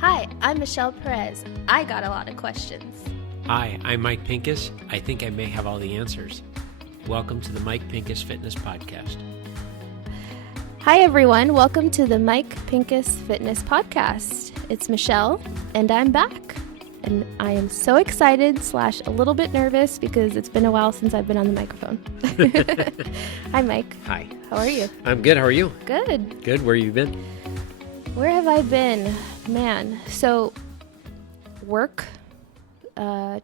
Hi, I'm Michelle Perez. I got a lot of questions. Hi, I'm Mike Pincus. I think I may have all the answers. Welcome to the Mike Pincus Fitness Podcast. Hi, everyone. Welcome to the Mike Pincus Fitness Podcast. It's Michelle, and I'm back. And I am so excited / a little bit nervous because it's been a while since I've been on the microphone. Hi, Mike. Hi. How are you? I'm good. How are you? Good. Good. Where you been? Where have I been? Man, so work,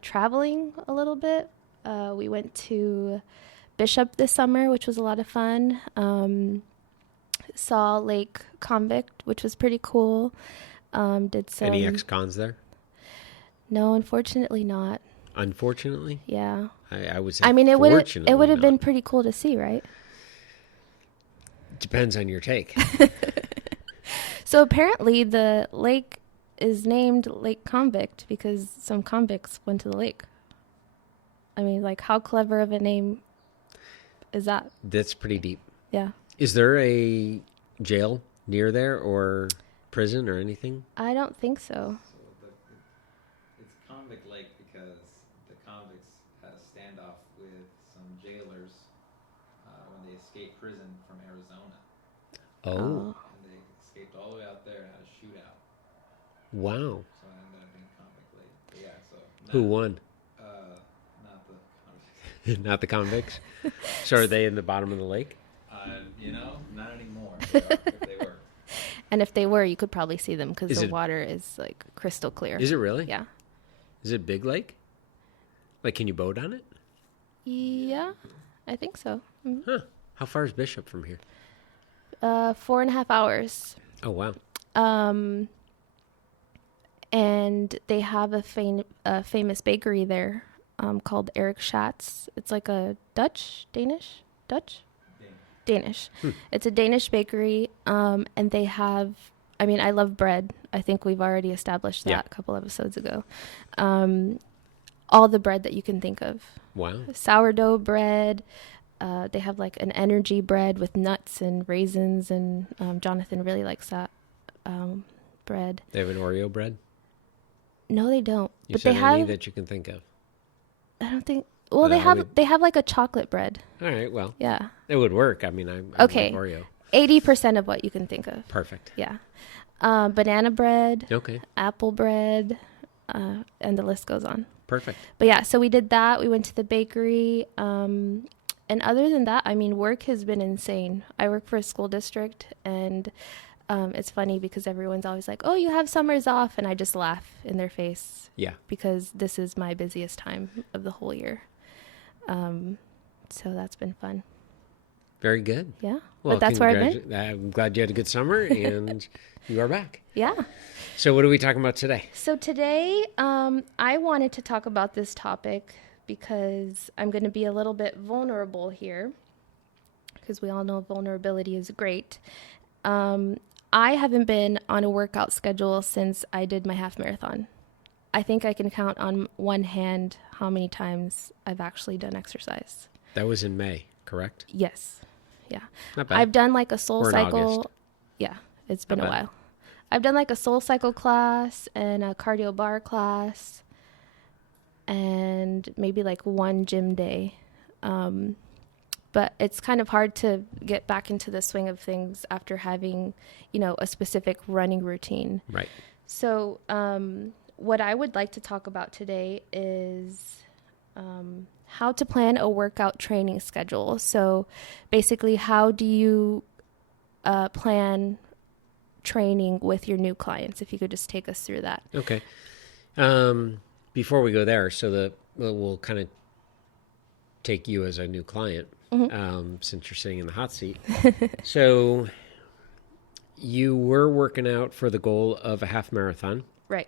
traveling a little bit. We went to Bishop this summer, which was a lot of fun. Saw Lake Convict, which was pretty cool. Did some... Any ex-cons there? No, unfortunately not. Unfortunately? Yeah. I would say I mean, it would have not. been pretty cool to see, right? Depends on your take. So apparently the lake is named Lake Convict because some convicts went to the lake. I mean, like, how clever of a name is that? That's pretty deep. Yeah. Is there a jail near there or prison or anything? I don't think so. It's Convict Lake because the convicts had a standoff with some jailers when they escaped prison from Arizona. Oh. And they escaped all the way out there and had a shootout. Wow. So it ended up being Convict Lake. But yeah, so Who won? not the convicts. Not the convicts? So are they in the bottom of the lake? Not anymore. If they were. And if they were, you could probably see them because the it- water is, like, crystal clear. Is it really? Yeah. Is it a big lake? Like, can you boat on it? Yeah, I think so. Mhm. Huh. How far is Bishop from here? 4.5 hours. Oh, wow. And they have a famous bakery there called Eric Schatz. It's like a Danish? It's a Danish bakery, and they have, I mean, I love bread. I think we've already established that a couple episodes ago. All the bread that you can think of. Wow. Sourdough bread. They have like an energy bread with nuts and raisins, and Jonathan really likes that bread. They have an Oreo bread? No, they don't. You But said they any have. that you can think of. I don't think. Well, No, they have like a chocolate bread. All right, well, Yeah. it would work. I mean, I'm Okay. like Oreo. 80% of what you can think of. Perfect. Yeah. Banana bread, Okay, apple bread, and the list goes on. perfect. But yeah, so we did that. We went to the bakery. And other than that, I mean, work has been insane. I work for a school district, and it's funny because everyone's always like, oh, you have summers off. And I just laugh in their face Yeah. because this is my busiest time of the whole year. So that's been fun. Very good. Yeah. Well, But that's where I've been. I'm glad you had a good summer, and you are back. Yeah. So what are we talking about today? So today, I wanted to talk about this topic because I'm going to be a little bit vulnerable here, because we all know vulnerability is great. I haven't been on a workout schedule since I did my half marathon. I think I can count on one hand how many times I've actually done exercise. That was in May, correct? Yes. Yeah. Not bad. I've done like a soul Or in cycle. August. Yeah, it's been Not a bad. while. I've done like a soul cycle class and a cardio bar class and maybe like one gym day. But it's kind of hard to get back into the swing of things after having, a specific running routine. Right. So what I would like to talk about today is how to plan a workout training schedule. So basically, how do you plan training with your new clients? If you could just take us through that. Okay. Before we go there, we'll kind of take you as a new client, since you're sitting in the hot seat. So you were working out for the goal of a half marathon. Right.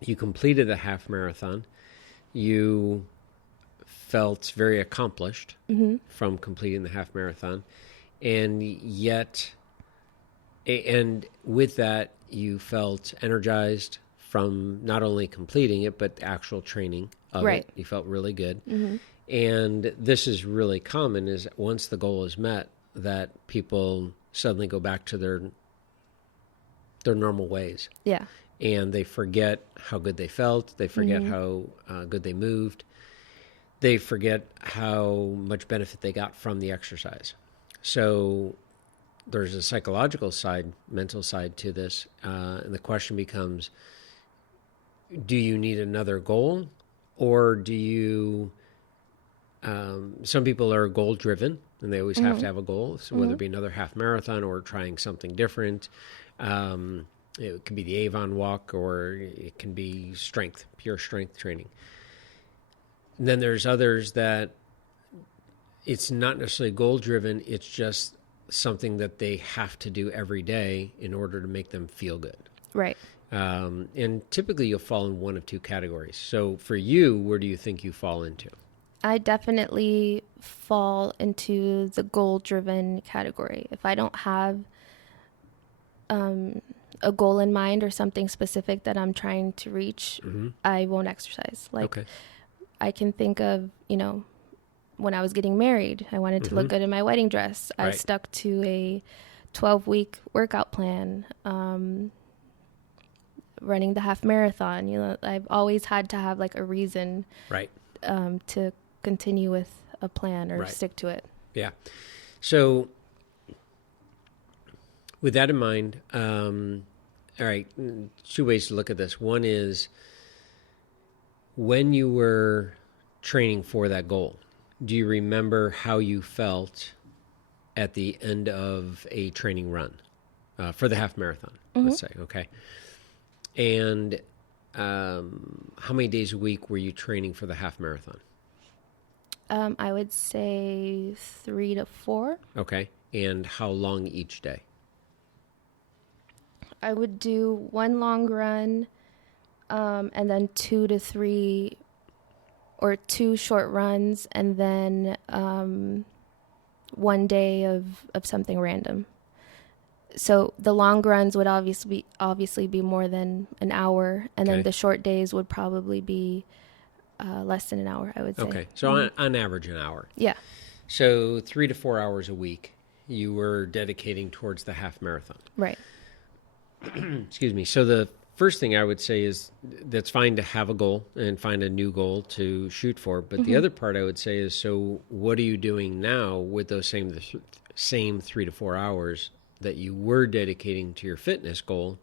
You completed the half marathon. You felt very accomplished from completing the half marathon. And yet, and with that, you felt energized from not only completing it, but the actual training of Right. it. You felt really good. And this is really common, is once the goal is met, that people suddenly go back to their normal ways. Yeah. and they forget how good they felt. They forget how good they moved. They forget how much benefit they got from the exercise. So there's a psychological side, mental side to this. And the question becomes, do you need another goal, or do you, some people are goal driven and they always have to have a goal. So whether it be another half marathon or trying something different, it could be the Avon walk, or it can be strength, pure strength training. And then there's others that it's not necessarily goal driven. It's just something that they have to do every day in order to make them feel good. Right. And typically you'll fall in one of two categories. So for you, where do you think you fall into? I definitely fall into the goal-driven category. If I don't have a goal in mind or something specific that I'm trying to reach, I won't exercise. Okay. I can think of, when I was getting married, I wanted to look good in my wedding dress. I Right. stuck to a 12-week workout plan, running the half marathon. I've always had to have like a reason Right. to continue with a plan or Right. stick to it. Yeah. So with that in mind, all right, two ways to look at this. One is when you were training for that goal, do you remember how you felt at the end of a training run for the half marathon, let's say, okay? And how many days a week were you training for the half marathon? I would say 3 to 4. Okay. And how long each day? I would do one long run, and then 2 to 3, or 2 short runs, and then one day of something random. So the long runs would obviously be more than an hour, and Okay. then the short days would probably be less than an hour, I would say. Okay. So on average, an hour. Yeah. So 3 to 4 hours a week you were dedicating towards the half marathon. Right. Excuse me. So the first thing I would say is that's fine to have a goal and find a new goal to shoot for. But the other part I would say is, so what are you doing now with those same 3 to 4 hours that you were dedicating to your fitness goal?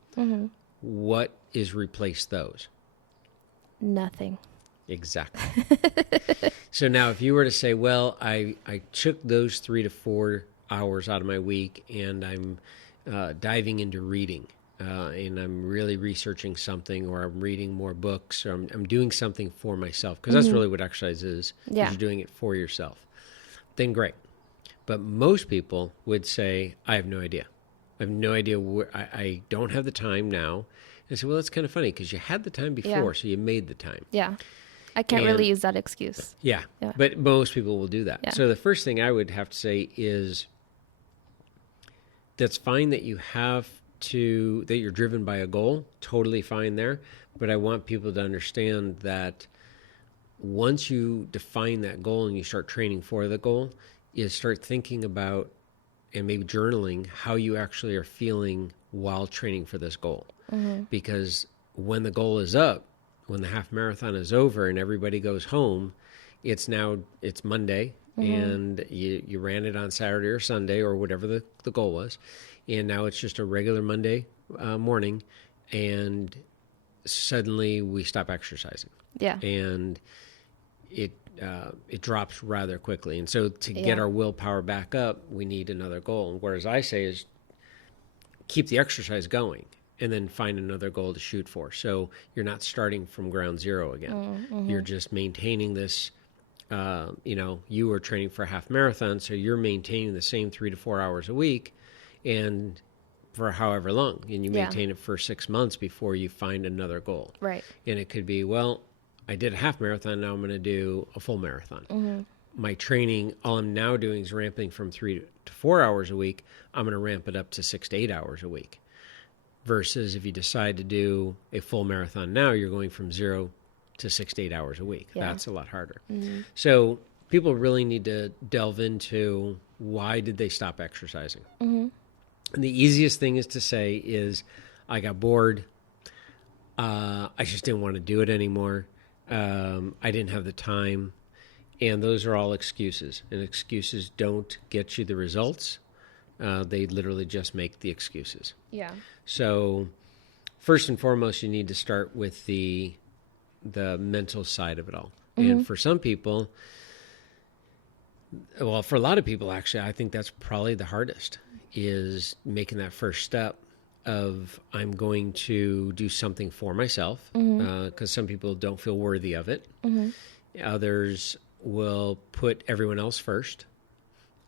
What is replaced those? Nothing. Exactly. So now if you were to say, well, I took those 3 to 4 hours out of my week and I'm diving into reading, and I'm really researching something, or I'm reading more books, or I'm doing something for myself, because that's really what exercise is. Yeah. You're doing it for yourself. Then great. But most people would say, I have no idea. I have no idea where I don't have the time now. And I say, well, that's kind of funny because you had the time before, so you made the time. Yeah. I can't And- really use that excuse. Yeah, Yeah. but most people will do that. Yeah. So the first thing I would have to say is that's fine that that you're driven by a goal, totally fine there. But I want people to understand that once you define that goal and you start training for the goal, you start thinking about and maybe journaling how you actually are feeling while training for this goal. Because when the goal is up, when the half marathon is over and everybody goes home, it's Monday, and you ran it on Saturday or Sunday or whatever the goal was. And now it's just a regular Monday morning, and suddenly we stop exercising. Yeah. And it drops rather quickly. And so to get Yeah. our willpower back up, we need another goal. And whereas I say is keep the exercise going and then find another goal to shoot for. So you're not starting from ground zero again. You're just maintaining this. You were training for a half marathon, so you're maintaining the same 3 to 4 hours a week, and for however long, and you Yeah. maintain it for 6 months before you find another goal. Right. And it could be, well, I did a half marathon, now I'm going to do a full marathon. My training, all I'm now doing is ramping from 3 to 4 hours a week. I'm going to ramp it up to 6 to 8 hours a week. Versus if you decide to do a full marathon now, you're going from 0 to 6 to 8 hours a week. Yeah. That's a lot harder. So people really need to delve into why did they stop exercising. And the easiest thing is to say is, I got bored. I just didn't want to do it anymore. I didn't have the time. And those are all excuses. And excuses don't get you the results. They literally just make the excuses. Yeah. So first and foremost, you need to start with the mental side of it all. And for some people, well, for a lot of people, actually, I think that's probably the hardest, is making that first step of I'm going to do something for myself, because some people don't feel worthy of it. Others will put everyone else first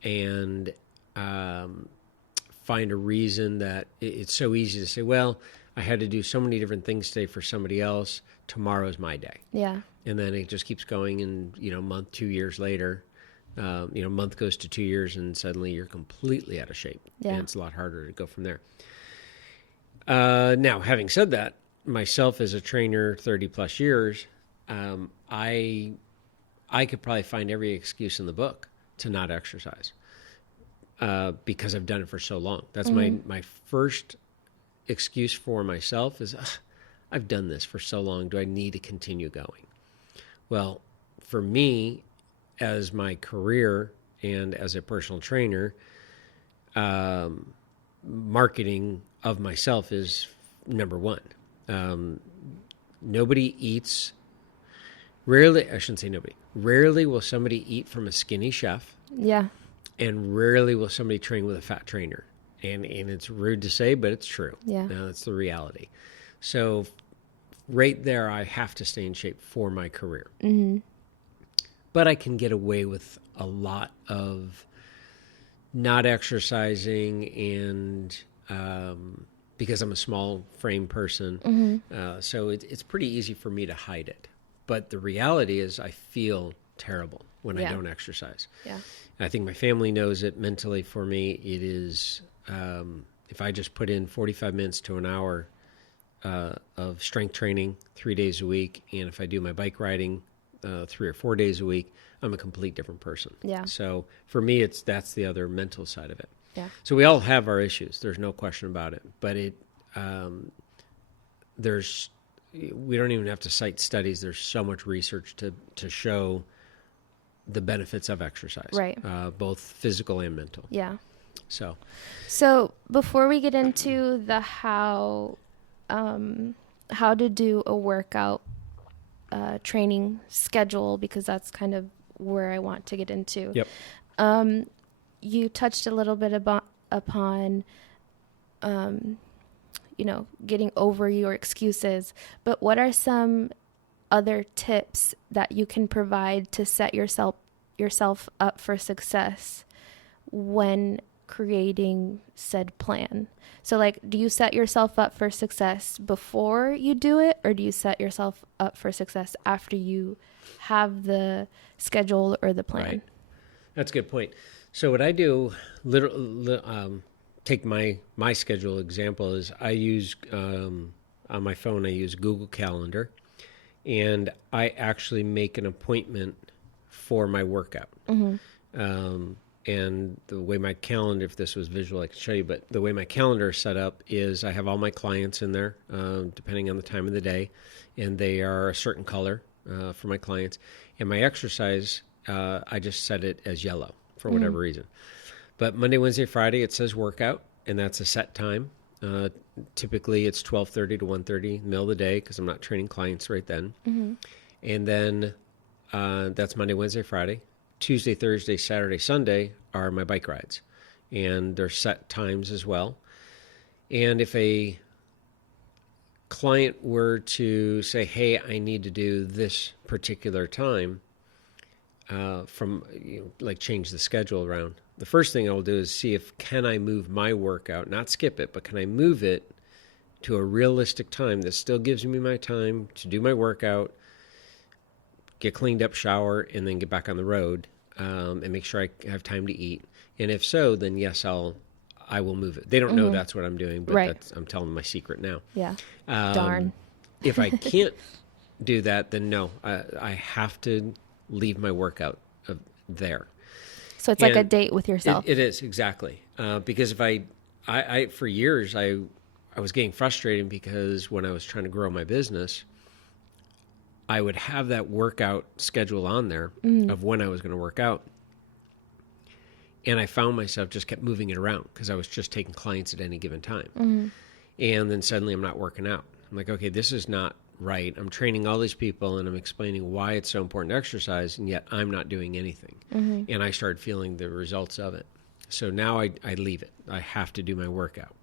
and find a reason that it's so easy to say, well, I had to do so many different things today for somebody else. Tomorrow's my day. Yeah. And then it just keeps going, and month, 2 years later, month goes to 2 years, and suddenly you're completely out of shape. Yeah. And it's a lot harder to go from there. Now, having said that, myself as a trainer, 30 plus years, I could probably find every excuse in the book to not exercise, because I've done it for so long. That's my first excuse for myself is, I've done this for so long. Do I need to continue going? Well, for me, as my career and as a personal trainer, marketing of myself is number one. Nobody eats, rarely, I shouldn't say nobody, rarely will somebody eat from a skinny chef, Yeah. and rarely will somebody train with a fat trainer. And it's rude to say, but it's true. Yeah. That's the reality. So right there, I have to stay in shape for my career. But I can get away with a lot of not exercising, and because I'm a small frame person, so it's pretty easy for me to hide it. But the reality is I feel terrible when I don't exercise. Yeah. I think my family knows it. Mentally, for me, it is, if I just put in 45 minutes to an hour of strength training 3 days a week, and if I do my bike riding 3 or 4 days a week, I'm a complete different person. Yeah. So for me, that's the other mental side of it. Yeah. So we all have our issues. There's no question about it. But we don't even have to cite studies. There's so much research to show the benefits of exercise, Right. Both physical and mental. Yeah. So before we get into the how to do a workout training schedule, because that's kind of where I want to get into. Yep. You touched a little bit upon getting over your excuses, but what are some other tips that you can provide to set yourself up for success when creating said plan? So do you set yourself up for success before you do it, or do you set yourself up for success after you have the schedule or the plan? Right. That's a good point. So what I do, take my schedule example, is I use, on my phone, I use Google Calendar, and I actually make an appointment for my workout. And the way my calendar, if this was visual, I could show you, but the way my calendar is set up is I have all my clients in there, depending on the time of the day, and they are a certain color for my clients. And my exercise, I just set it as yellow for whatever reason. But Monday, Wednesday, Friday, it says workout, and that's a set time. Typically, it's 12:30 to 1:30 in the middle of the day, because I'm not training clients right then. And then that's Monday, Wednesday, Friday. Tuesday, Thursday, Saturday, Sunday are my bike rides, and they're set times as well. And if a client were to say, hey, I need to do this particular time, change the schedule around, the first thing I'll do is see can I move my workout, not skip it, but can I move it to a realistic time that still gives me my time to do my workout, get cleaned up, shower, and then get back on the road, and make sure I have time to eat. And if so, then yes, I will move it. They don't know that's what I'm doing, but I'm telling them my secret now. Yeah. Darn. If I can't do that, then no, I have to leave my workout there. So it's like a date with yourself. It is, exactly. Because if I for years, I was getting frustrated because when I was trying to grow my business, I would have that workout schedule on there of when I was going to work out. And I found myself just kept moving it around because I was just taking clients at any given time. And then suddenly I'm not working out. I'm like, okay, this is not right. I'm training all these people and I'm explaining why it's so important to exercise, and yet I'm not doing anything. And I started feeling the results of it. So now I leave it. I have to do my workout.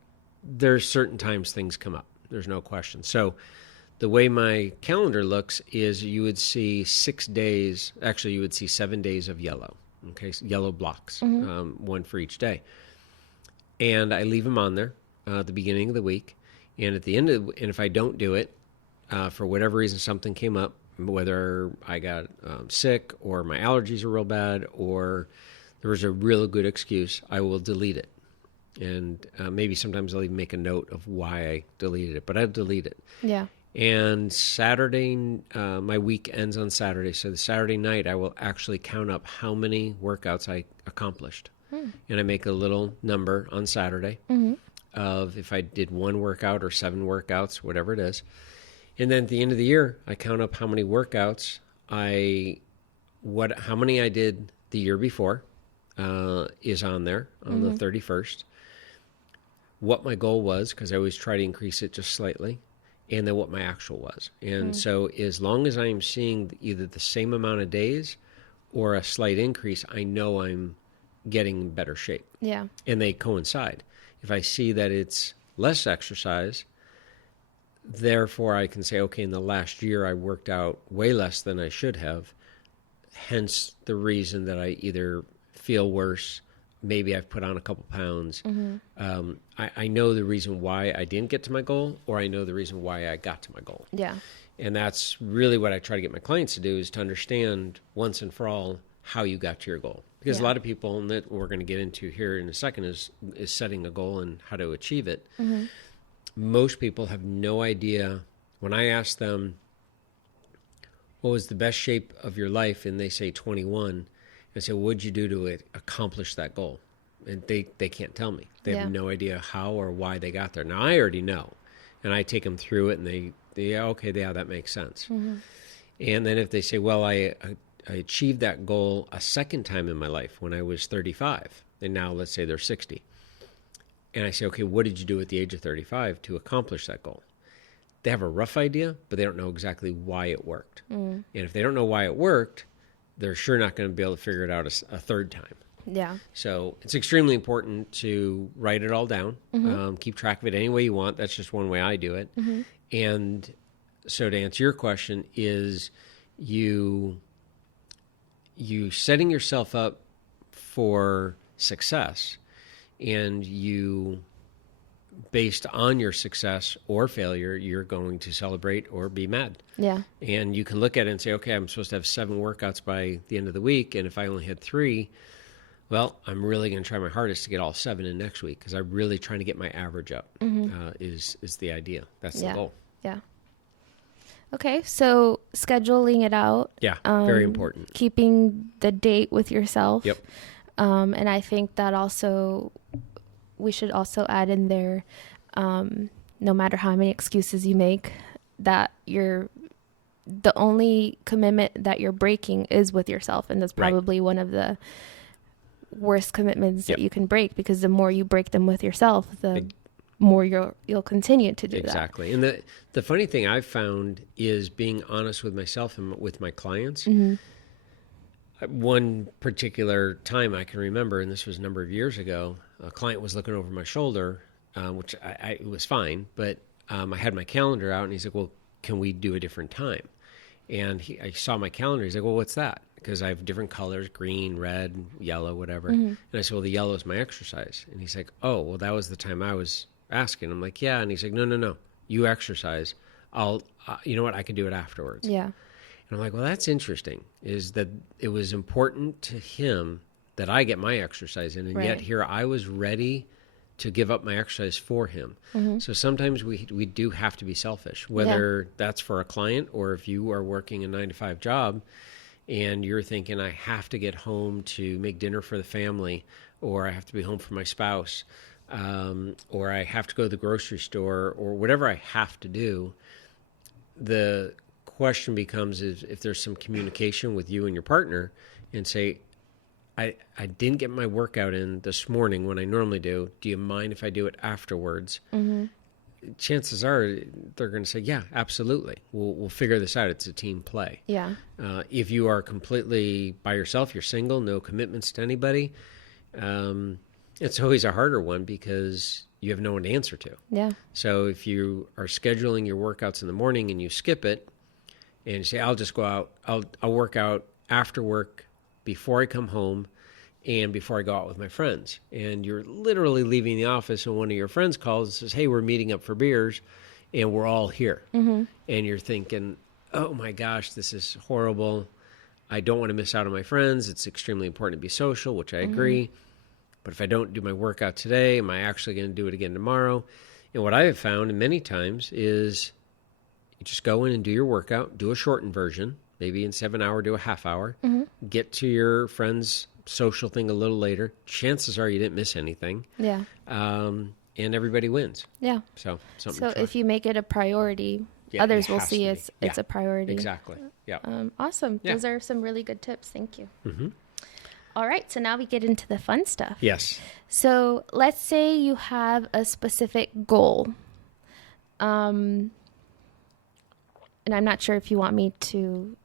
There's certain times things come up. There's no question. So the way my calendar looks is you would see 6 days, actually you would see 7 days of yellow, okay, yellow blocks, one for each day. And I leave them on there at the beginning of the week. And at the end of and if I don't do it, for whatever reason, something came up, whether I got sick or my allergies are real bad or there was a real good excuse, I will delete it. And maybe sometimes I'll even make a note of why I deleted it, but I'll delete it. Yeah. And Saturday, my week ends on Saturday. So the Saturday night, I will actually count up how many workouts I accomplished. And I make a little number on Saturday of if I did 1 workout or 7 workouts, whatever it is. And then at the end of the year, I count up how many workouts how many I did the year before is on there on the 31st. What my goal was, because I always try to increase it just slightly, and then what my actual was. And so as long as I'm seeing either the same amount of days or a slight increase, I know I'm getting in better shape. Yeah. And they coincide. If I see that it's less exercise, therefore I can say, okay, in the last year I worked out way less than I should have, hence the reason that I either feel worse, maybe I've put on a couple pounds. I know the reason why I didn't get to my goal, or I know the reason why I got to my goal. Yeah. And that's really what I try to get my clients to do, is to understand once and for all how you got to your goal. Because a lot of people, and that we're going to get into here in a second, is setting a goal and how to achieve it. Most people have no idea. When I ask them, what was the best shape of your life? And they say 21. I say, what'd you do to accomplish that goal? And they can't tell me. They have no idea how or why they got there. Now, I already know. And I take them through it, and they okay, yeah, that makes sense. And then if they say, well, I achieved that goal a second time in my life when I was 35, and now let's say they're 60. And I say, okay, what did you do at the age of 35 to accomplish that goal? They have a rough idea, but they don't know exactly why it worked. And if they don't know why it worked, they're sure not going to be able to figure it out a third time. Yeah. So it's extremely important to write it all down. Keep track of it any way you want. That's just one way I do it. And so to answer your question is you setting yourself up for success, and you, based on your success or failure, you're going to celebrate or be mad. Yeah. And you can look at it and say, okay, I'm supposed to have 7 workouts by the end of the week, and if I only had 3, well, I'm really going to try my hardest to get all 7 in next week, because I'm really trying to get my average up, is the idea. That's the goal. Yeah. Okay, so scheduling it out. Yeah, very important. Keeping the date with yourself. Yep. And I think that also, we should also add in there, no matter how many excuses you make, that the only commitment that you're breaking is with yourself. And that's probably one of the worst commitments that you can break, because the more you break them with yourself, the more you'll continue to do that. Exactly. And the funny thing I've found is being honest with myself and with my clients. One particular time I can remember, and this was a number of years ago, a client was looking over my shoulder, which it was fine, but I had my calendar out, and he's like, well, can we do a different time? And I saw my calendar. He's like, well, what's that? Because I have different colors, green, red, yellow, whatever. And I said, well, the yellow is my exercise. And he's like, oh, well, that was the time I was asking. I'm like, yeah. And he's like, no, you exercise. You know what? I can do it afterwards. Yeah. And I'm like, well, that's interesting, is that it was important to him that I get my exercise in. And yet here I was ready to give up my exercise for him. So sometimes we do have to be selfish, whether that's for a client or if you are working a 9-to-5 job and you're thinking, I have to get home to make dinner for the family, or I have to be home for my spouse. or I have to go to the grocery store, or whatever I have to do, the question becomes is if there's some communication with you and your partner and say, I didn't get my workout in this morning when I normally do. Do you mind if I do it afterwards? Mm-hmm. Chances are they're going to say, yeah, absolutely. We'll figure this out. It's a team play. Yeah. If you are completely by yourself, you're single, no commitments to anybody, it's always a harder one because you have no one to answer to. Yeah. So if you are scheduling your workouts in the morning and you skip it and you say, I'll just go out, I'll work out after work before I come home and before I go out with my friends. And you're literally leaving the office and one of your friends calls and says, hey, we're meeting up for beers and we're all here. Mm-hmm. And you're thinking, oh my gosh, this is horrible. I don't want to miss out on my friends. It's extremely important to be social, which I agree. But if I don't do my workout today, am I actually going to do it again tomorrow? And what I have found many times is you just go in and do your workout, do a shortened version, maybe instead of an hour, do a half hour, get to your friend's social thing a little later. Chances are you didn't miss anything. Yeah. And everybody wins. Yeah. So something So to try. if you make it a priority, Yeah, others it will has see to it's be. a priority. Exactly. Yeah. Awesome. Yeah. Those are some really good tips. Thank you. Mm-hmm. All right. So now we get into the fun stuff. Yes. So let's say you have a specific goal. And I'm not sure if you want me to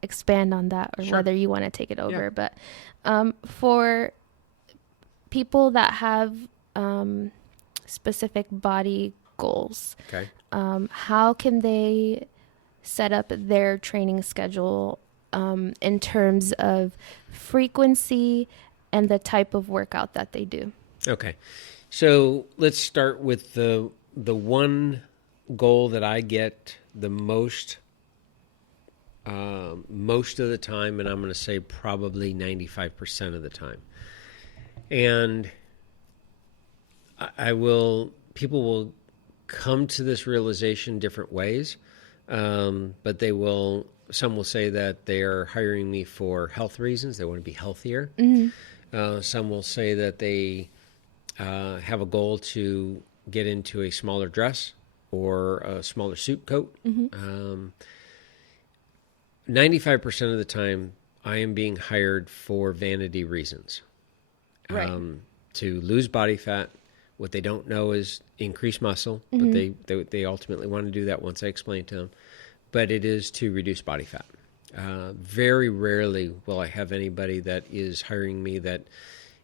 expand on that or Sure. whether you want to take it over. Yeah. But for people that have specific body goals, Okay. how can they set up their training schedule in terms of frequency and the type of workout that they do? Okay. So let's start with the one goal that I get the most of the time, and I'm going to say probably 95% of the time. And people will come to this realization different ways, but some will say that they are hiring me for health reasons. They want to be healthier. Mm-hmm. Some will say that they have a goal to get into a smaller dress or a smaller suit coat. 95% of the time, I am being hired for vanity reasons. Right. To lose body fat. What they don't know is increase muscle, but they ultimately want to do that once I explain to them. But it is to reduce body fat. Very rarely will I have anybody that is hiring me that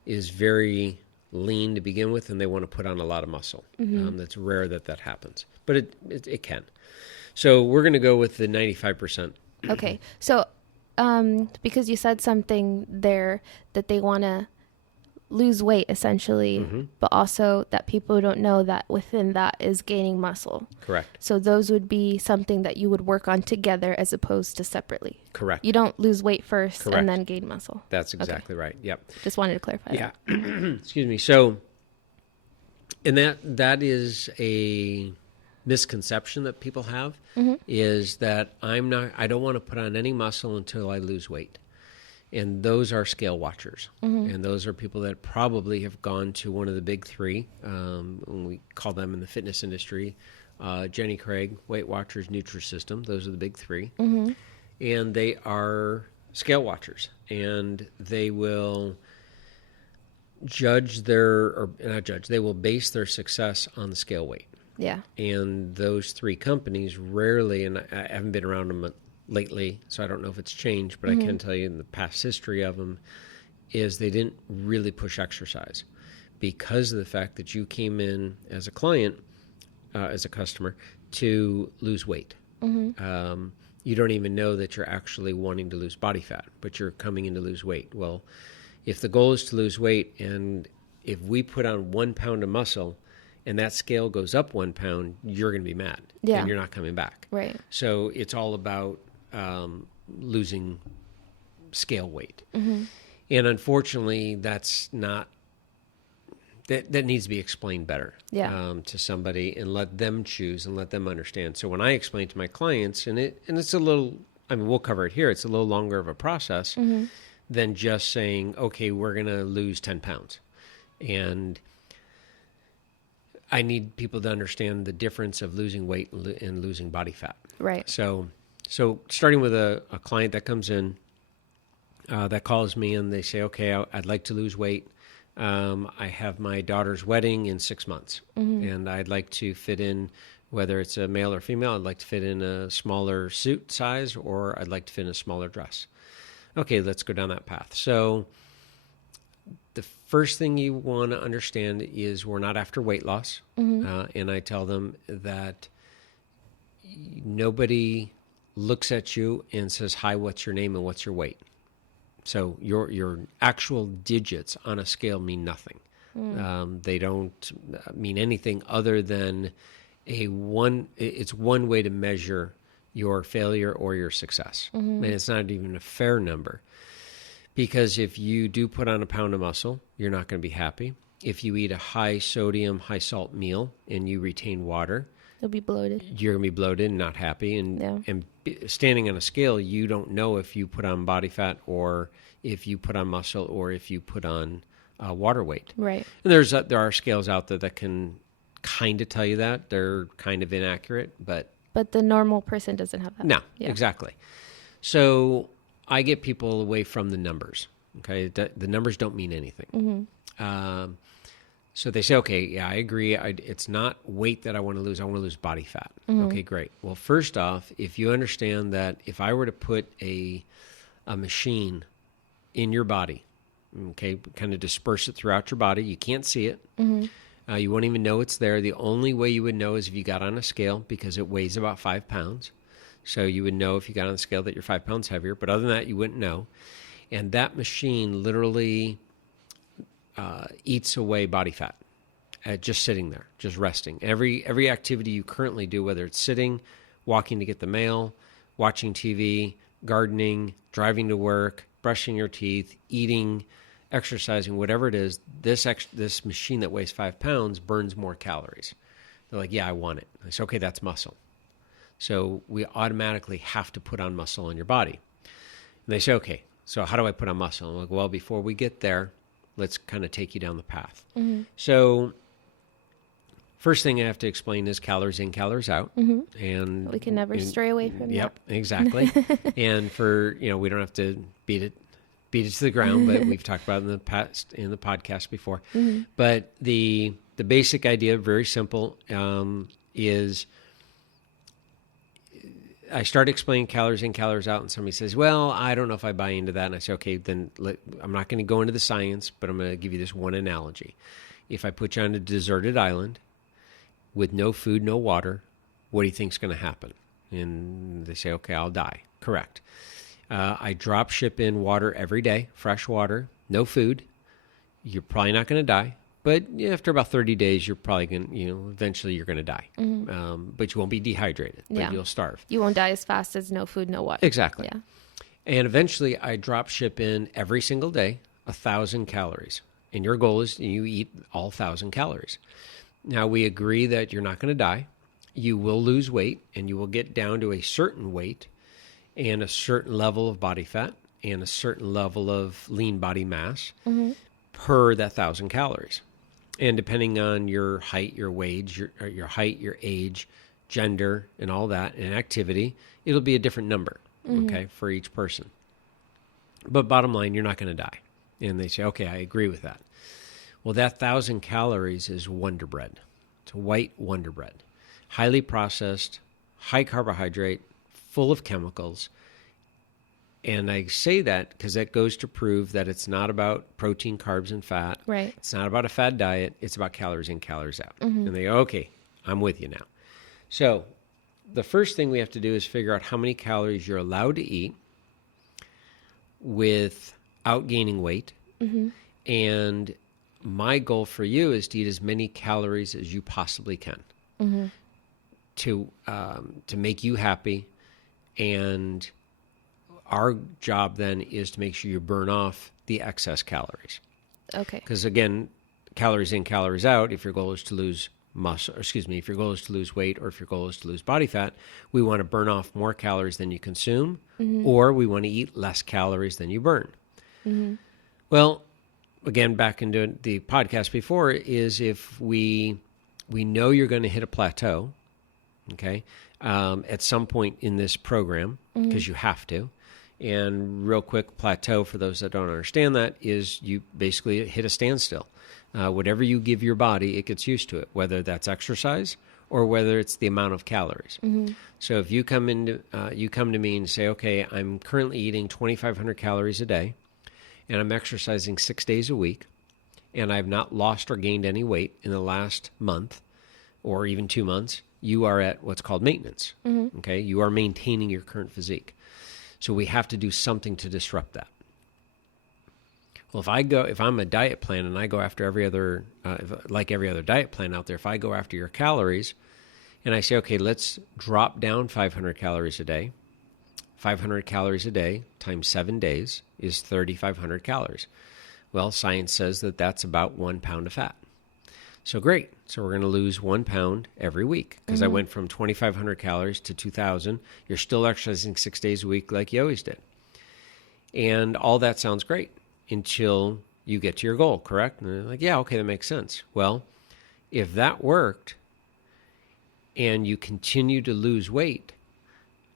is very lean to begin with and they want to put on a lot of muscle. That's rare that happens, but it can. So we're going to go with the 95%. Okay. So because you said something there that they want to lose weight essentially, but also that people don't know that within that is gaining muscle. Correct. So those would be something that you would work on together as opposed to separately. Correct. You don't lose weight first Correct. and then gain muscle. That's exactly right. Yep. Just wanted to clarify Yeah. that. Excuse me. So, and that is a misconception that people have is that I don't want to put on any muscle until I lose weight. And those are scale watchers. And those are people that probably have gone to one of the big three. We call them in the fitness industry, Jenny Craig, Weight Watchers, Nutrisystem. Those are the big three. And they are scale watchers. And they will they will base their success on the scale weight. Yeah. And those three companies rarely, and I haven't been around them lately, so I don't know if it's changed, but I can tell you in the past history of them is they didn't really push exercise because of the fact that you came in as a client, as a customer, to lose weight. You don't even know that you're actually wanting to lose body fat, but you're coming in to lose weight. Well, if the goal is to lose weight, and if we put on 1 pound of muscle and that scale goes up 1 pound, you're going to be mad. Yeah. And you're not coming back. Right. So it's all about losing scale weight. And unfortunately, that's not, that needs to be explained better to somebody and let them choose and let them understand. So when I explain to my clients, and it's a little, I mean, we'll cover it here, it's a little longer of a process than just saying, okay, we're going to lose 10 pounds. And I need people to understand the difference of losing weight and losing body fat. Right. So starting with a client that comes in, that calls me and they say, okay, I'd like to lose weight. I have my daughter's wedding in 6 months, and I'd like to fit in, whether it's a male or female, I'd like to fit in a smaller suit size, or I'd like to fit in a smaller dress. Okay, let's go down that path. So the first thing you want to understand is we're not after weight loss. And I tell them that nobody looks at you and says, hi, what's your name and what's your weight? So your actual digits on a scale mean nothing. They don't mean anything other than it's one way to measure your failure or your success. And it's not even a fair number. Because if you do put on a pound of muscle, you're not going to be happy. If you eat a high sodium, high salt meal and you retain water, You'll be bloated. you're going to be bloated and not happy. And standing on a scale, you don't know if you put on body fat or if you put on muscle or if you put on water weight. Right. And there are scales out there that can kind of tell you that. They're kind of inaccurate, but But the normal person doesn't have that. no, Yeah. exactly. So I get people away from the numbers. Okay, the numbers don't mean anything. So they say, okay, yeah, I agree. It's not weight that I want to lose. I want to lose body fat. Okay, great. Well, first off, if you understand that if I were to put a machine in your body, okay, kind of disperse it throughout your body, you can't see it. You won't even know it's there. The only way you would know is if you got on a scale, because it weighs about 5 pounds. So you would know if you got on the scale that you're 5 pounds heavier. But other than that, you wouldn't know. And that machine literally eats away body fat, just sitting there, just resting. Every activity you currently do, whether it's sitting, walking to get the mail, watching TV, gardening, driving to work, brushing your teeth, eating, exercising, whatever it is, this machine that weighs 5 pounds burns more calories. They're like, yeah, I want it. I say, okay, that's muscle. So we automatically have to put on muscle on your body. And they say, okay, so how do I put on muscle? I'm like, well, before we get there, let's kind of take you down the path. So first thing I have to explain is calories in, calories out. And We can never stray away from Yep, exactly. And we don't have to beat it to the ground, but we've talked about it in the podcast before. But the basic idea, very simple, is I start explaining calories in, calories out, and somebody says, well, I don't know if I buy into that. And I say, okay, then I'm not going to go into the science, but I'm going to give you this one analogy. If I put you on a deserted island with no food, no water, what do you think is going to happen? And they say, okay, I'll die. Correct. I drop ship in water every day, fresh water, no food. You're probably not going to die. But after about 30 days, you're probably going to, eventually you're going to die. But you won't be dehydrated, but you'll starve. You won't die as fast as no food, no water. Exactly. Yeah. And eventually I drop ship in every single day 1,000 calories. And your goal is you eat all 1,000 calories. Now we agree that you're not going to die. You will lose weight and you will get down to a certain weight and a certain level of body fat and a certain level of lean body mass per that 1,000 calories. And depending on your height, your weight, your height, your age, gender, and all that, and activity, it'll be a different number, okay, for each person. But bottom line, you're not going to die. And they say, okay, I agree with that. Well, that 1,000 calories is Wonder Bread. It's white Wonder Bread. Highly processed, high carbohydrate, full of chemicals. And I say that because that goes to prove that it's not about protein, carbs, and fat. Right. It's not about a fad diet. It's about calories in, calories out. And they go, okay, I'm with you now. So the first thing we have to do is figure out how many calories you're allowed to eat without gaining weight. And my goal for you is to eat as many calories as you possibly can to make you happy. And our job then is to make sure you burn off the excess calories. Okay. Because again, calories in, calories out, if your goal is to lose if your goal is to lose weight or if your goal is to lose body fat, we want to burn off more calories than you consume, or we want to eat less calories than you burn. Well, again, back into the podcast before, is if we we know you're going to hit a plateau, okay, at some point in this program, because you have to. And real quick, plateau, for those that don't understand that, is you basically hit a standstill. Whatever you give your body, it gets used to it, whether that's exercise or whether it's the amount of calories. So if you come to me and say, okay, I'm currently eating 2,500 calories a day, and I'm exercising 6 days a week, and I've not lost or gained any weight in the last month or even 2 months, you are at what's called maintenance. Okay, you are maintaining your current physique. So we have to do something to disrupt that. Well, if I'm a diet plan and I go after every other diet plan out there, if I go after your calories and I say, okay, let's drop down 500 calories a day. 500 calories a day times 7 days is 3,500 calories. Well, science says that that's about 1 pound of fat. So great. So we're going to lose 1 pound every week because I went from 2,500 calories to 2,000. You're still exercising 6 days a week like you always did. And all that sounds great until you get to your goal, correct? And they're like, yeah, okay, that makes sense. Well, if that worked and you continue to lose weight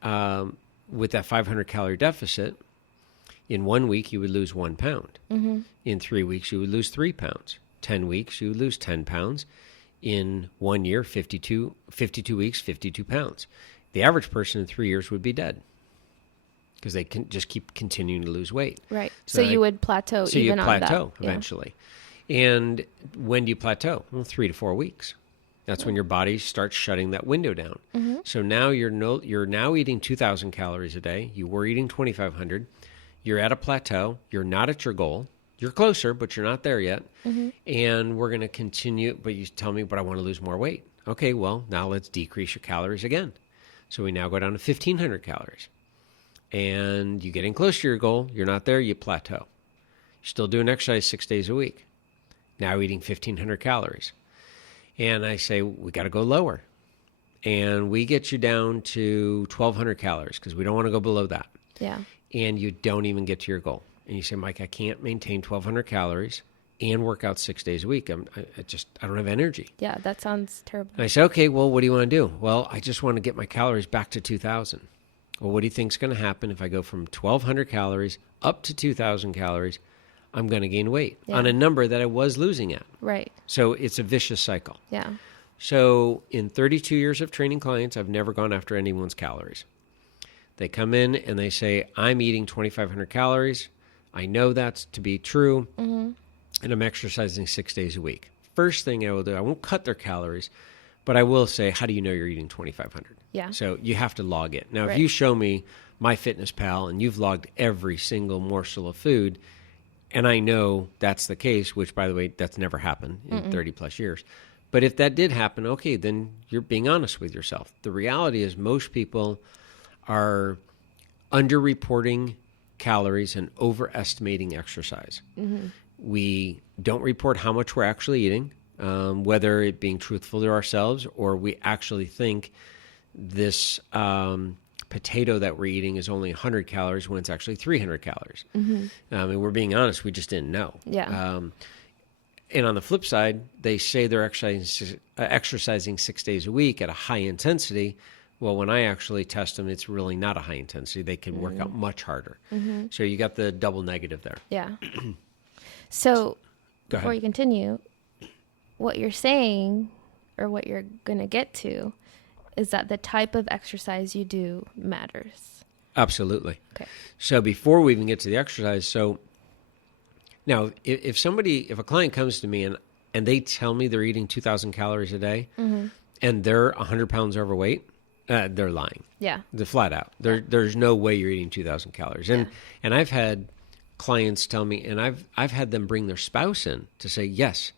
with that 500 calorie deficit, in 1 week you would lose 1 pound. In 3 weeks you would lose 3 pounds. 10 weeks, you would lose 10 pounds. In 1 year, 52 weeks, 52 pounds. The average person in 3 years would be dead because they can just keep continuing to lose weight. Right. So you would plateau even on that. So you plateau eventually. And when do you plateau? Well, 3 to 4 weeks. That's when your body starts shutting that window down. So now you're now eating 2,000 calories a day. You were eating 2,500. You're at a plateau. You're not at your goal. You're closer, but you're not there yet. And we're going to continue. But you tell me, but I want to lose more weight. Okay, well, now let's decrease your calories again. So we now go down to 1,500 calories. And you get in close to your goal. You're not there. You plateau. You're still doing exercise 6 days a week. Now eating 1,500 calories. And I say, we got to go lower. And we get you down to 1,200 calories because we don't want to go below that. Yeah. And you don't even get to your goal. And you say, Mike, I can't maintain 1,200 calories and work out 6 days a week. I don't have energy. Yeah, that sounds terrible. And I say, okay, well, what do you want to do? Well, I just want to get my calories back to 2,000. Well, what do you think is going to happen if I go from 1,200 calories up to 2,000 calories? I'm going to gain weight on a number that I was losing at. Right. So it's a vicious cycle. Yeah. So in 32 years of training clients, I've never gone after anyone's calories. They come in and they say, I'm eating 2,500 calories. I know that's to be true, and I'm exercising 6 days a week. First thing I will do, I won't cut their calories, but I will say, how do you know you're eating 2,500? Yeah. So you have to log it. Now, Right. if you show me MyFitnessPal and you've logged every single morsel of food, and I know that's the case, which, by the way, that's never happened in 30 plus years. But if that did happen, okay, then you're being honest with yourself. The reality is most people are underreporting calories and overestimating exercise. We don't report how much we're actually eating, whether it being truthful to ourselves or we actually think this potato that we're eating is only 100 calories when it's actually 300 calories. And we're being honest, we just didn't know. Yeah. And on the flip side, they say they're exercising 6 days a week at a high intensity. Well, when I actually test them, it's really not a high intensity. They can work out much harder. So you got the double negative there. Yeah. So Go before ahead. you continue, what you're saying or what you're going to get to is that the type of exercise you do matters. Absolutely. Okay. So before we even get to the exercise, so now if a client comes to me and they tell me they're eating 2,000 calories a day and they're 100 pounds overweight, they're lying. Yeah. They're flat out. There's no way you're eating 2,000 calories. And and I've had clients tell me, and I've had them bring their spouse in to say, yes,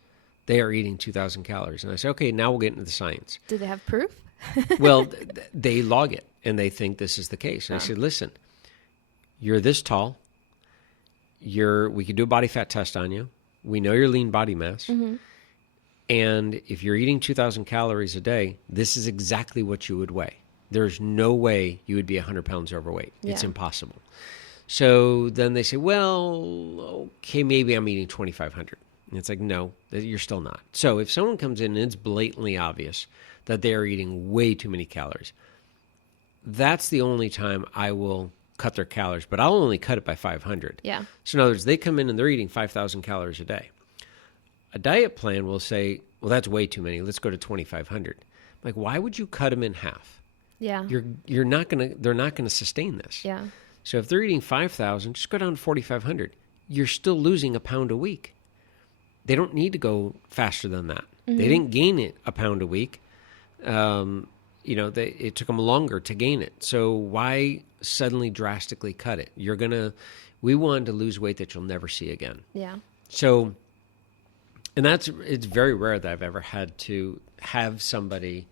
they are eating 2,000 calories. And I say, okay, now we'll get into the science. Do they have proof? Well, they log it, and they think this is the case. And I said, listen, you're this tall. We could do a body fat test on you. We know your lean body mass. And if you're eating 2,000 calories a day, this is exactly what you would weigh. There's no way you would be 100 pounds overweight. It's Yeah. impossible. So then they say, well, okay, maybe I'm eating 2,500. And it's like, no, you're still not. So if someone comes in and it's blatantly obvious that they are eating way too many calories, that's the only time I will cut their calories, but I'll only cut it by 500. Yeah. So in other words, they come in and they're eating 5,000 calories a day. A diet plan will say, well, that's way too many. Let's go to 2,500. Like, why would you cut them in half? Yeah. They're not gonna sustain this. Yeah. So if they're eating 5,000, just go down to 4,500. You're still losing a pound a week. They don't need to go faster than that. Mm-hmm. They didn't gain it a pound a week. It took them longer to gain it. So why suddenly drastically cut it? We want to lose weight that you'll never see again. Yeah. So, it's very rare that I've ever had to have somebody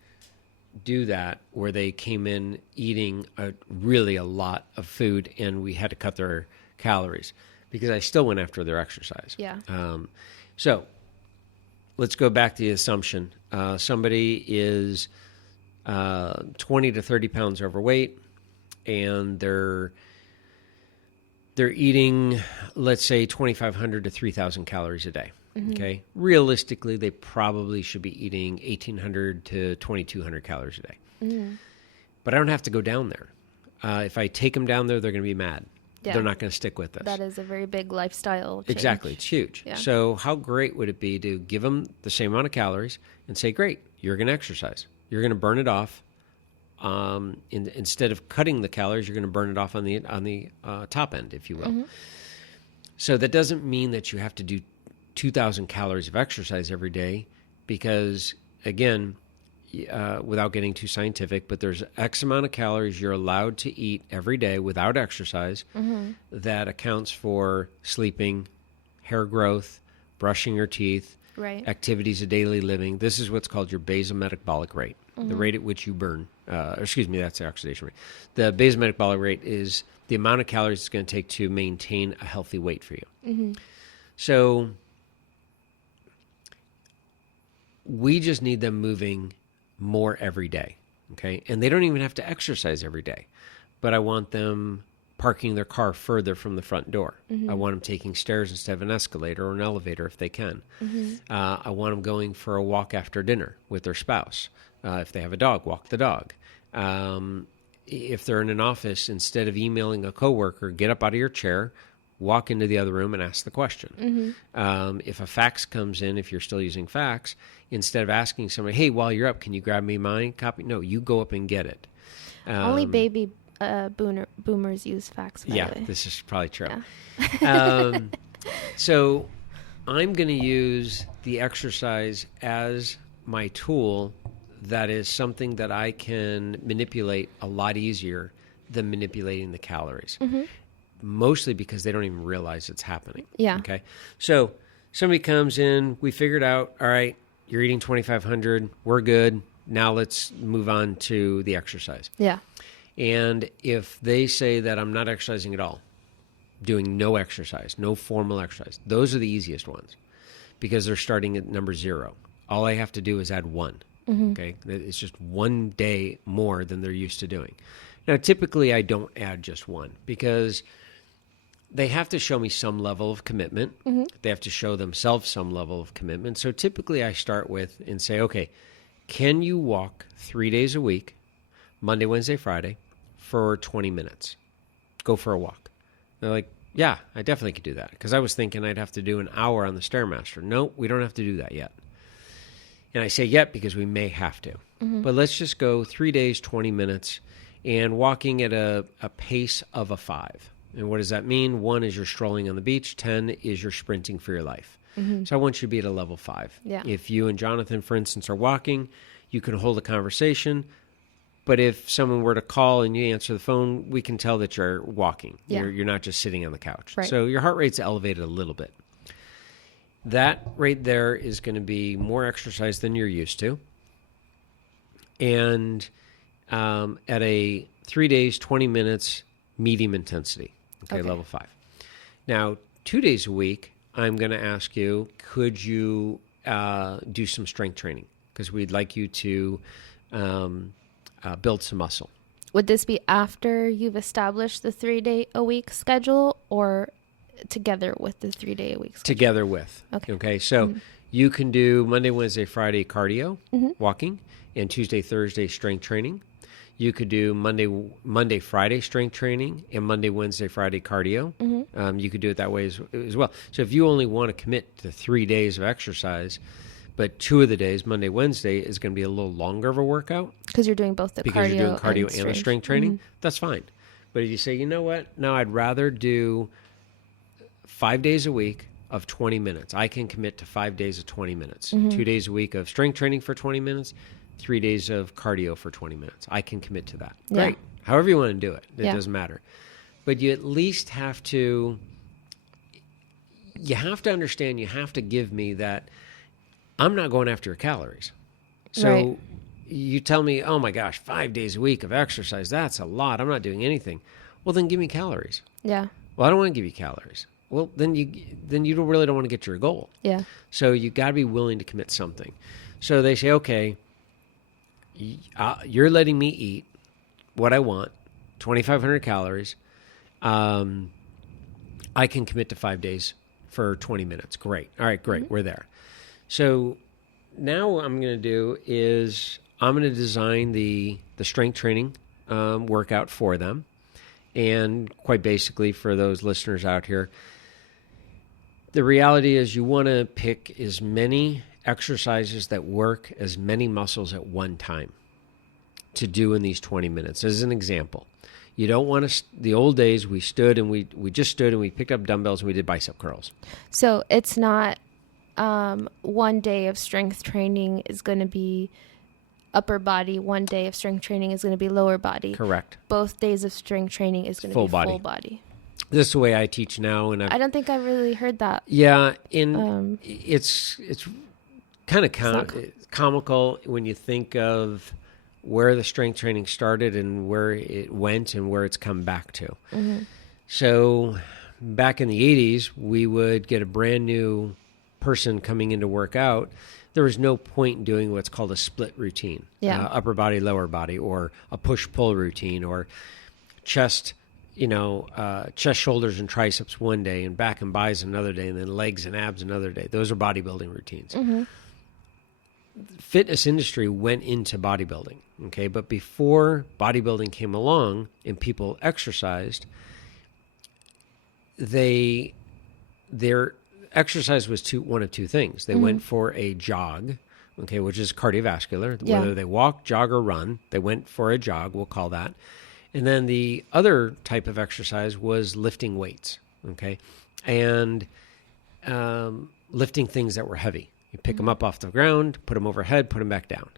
do that where they came in eating really a lot of food and we had to cut their calories because I still went after their exercise. Yeah. So let's go back to the assumption. Somebody is 20 to 30 pounds overweight and they're eating, let's say, 2,500 to 3,000 calories a day. Mm-hmm. Okay. Realistically, they probably should be eating 1,800 to 2,200 calories a day. Mm-hmm. But I don't have to go down there. If I take them down there, they're going to be mad. Yeah. They're not going to stick with this. That is a very big lifestyle change. Exactly. It's huge. Yeah. So how great would it be to give them the same amount of calories and say, great, you're going to exercise. You're going to burn it off. Instead of cutting the calories, you're going to burn it off on the top end, if you will. Mm-hmm. So that doesn't mean that you have to do 2,000 calories of exercise every day because, again, without getting too scientific, but there's X amount of calories you're allowed to eat every day without exercise that accounts for sleeping, hair growth, brushing your teeth, activities of daily living. This is what's called your basal metabolic rate, the rate at which you burn. That's the oxidation rate. The basal metabolic rate is the amount of calories it's going to take to maintain a healthy weight for you. Mm-hmm. So we just need them moving more every day, okay? And they don't even have to exercise every day. But I want them parking their car further from the front door. Mm-hmm. I want them taking stairs instead of an escalator or an elevator if they can. Mm-hmm. I want them going for a walk after dinner with their spouse. If they have a dog, walk the dog. If they're in an office, instead of emailing a coworker, get up out of your chair, walk into the other room and ask the question. Mm-hmm. If a fax comes in, if you're still using fax, instead of asking somebody, hey, while you're up, can you grab me my copy? No, you go up and get it. Only baby boomers use fax, by the way. This is probably true. Yeah. So I'm going to use the exercise as my tool that is something that I can manipulate a lot easier than manipulating the calories. Mm-hmm. Mostly because they don't even realize it's happening. Yeah. Okay. So somebody comes in, we figured out, all right, you're eating 2,500, we're good. Now let's move on to the exercise. Yeah. And if they say that I'm not exercising at all, doing no exercise, no formal exercise, those are the easiest ones because they're starting at number 0. All I have to do is add 1. Mm-hmm. Okay. It's just 1 day more than they're used to doing. Now, typically I don't add just 1 because they have to show me some level of commitment. Mm-hmm. They have to show themselves some level of commitment. So typically I start with and say, okay, can you walk 3 days a week, Monday, Wednesday, Friday, for 20 minutes? Go for a walk. They're like, yeah, I definitely could do that. Because I was thinking I'd have to do an hour on the Stairmaster. No, we don't have to do that yet. And I say yet because we may have to. Mm-hmm. But let's just go 3 days, 20 minutes, and walking at a pace of a 5. And what does that mean? 1 is you're strolling on the beach. 10 is you're sprinting for your life. Mm-hmm. So I want you to be at a level 5. Yeah. If you and Jonathan, for instance, are walking, you can hold a conversation. But if someone were to call and you answer the phone, we can tell that you're walking. Yeah. You're not just sitting on the couch. Right. So your heart rate's elevated a little bit. That right there is going to be more exercise than you're used to. And at a 3 days, 20 minutes, medium intensity. Okay, level 5. Now, 2 days a week, I'm going to ask you, could you do some strength training? Because we'd like you to build some muscle. Would this be after you've established the 3 day a week schedule, or together with the 3-day-a-week schedule? Together with. Okay. So you can do Monday, Wednesday, Friday cardio, walking, and Tuesday, Thursday strength training. You could do Monday, Friday strength training, and Monday, Wednesday, Friday cardio. You could do it that way as well. So if you only want to commit to 3 days of exercise, but 2 of the days, Monday, Wednesday, is going to be a little longer of a workout. Because you're doing both the Because you're doing cardio and the strength training, that's fine. But if you say, you know what, no, I'd rather do 5 days a week of 20 minutes. I can commit to 5 days of 20 minutes. 2 days a week of strength training for 20 minutes, 3 days of cardio for 20 minutes. I can commit to that. Yeah. Great. However you want to do it. It doesn't matter. But you at least have to, understand, you have to give me that I'm not going after your calories. So you tell me, oh my gosh, 5 days a week of exercise, that's a lot. I'm not doing anything. Well, then give me calories. Yeah. Well, I don't want to give you calories. Well, then you really don't want to get your goal. Yeah. So you got to be willing to commit something. So they say, okay, you're letting me eat what I want, 2,500 calories. I can commit to 5 days for 20 minutes. Great. All right, great. We're there. So now what I'm going to do is I'm going to design the strength training workout for them. And quite basically, for those listeners out here, the reality is you want to pick as many exercises that work as many muscles at one time to do in these 20 minutes. As an example, you don't want to, the old days we stood and we just stood and we picked up dumbbells and we did bicep curls. So it's not 1 day of strength training is going to be upper body. 1 day of strength training is going to be lower body. Correct. Both days of strength training is going to be full body. This is the way I teach now, and I don't think I really heard that. Yeah, it's kind of comical when you think of where the strength training started and where it went and where it's come back to. So back in the 80s, we would get a brand new person coming in to work out. There was no point in doing what's called a split routine, upper body, lower body, or a push-pull routine, or chest, chest, shoulders, and triceps one day, and back and bis another day, and then legs and abs another day. Those are bodybuilding routines. Fitness industry went into bodybuilding, okay? But before bodybuilding came along and people exercised, their exercise was one of two things. They went for a jog, okay, which is cardiovascular. Whether they walk, jog, or run, they went for a jog, we'll call that. And then the other type of exercise was lifting weights, okay, and lifting things that were heavy. You pick them up off the ground, put them overhead, put them back down.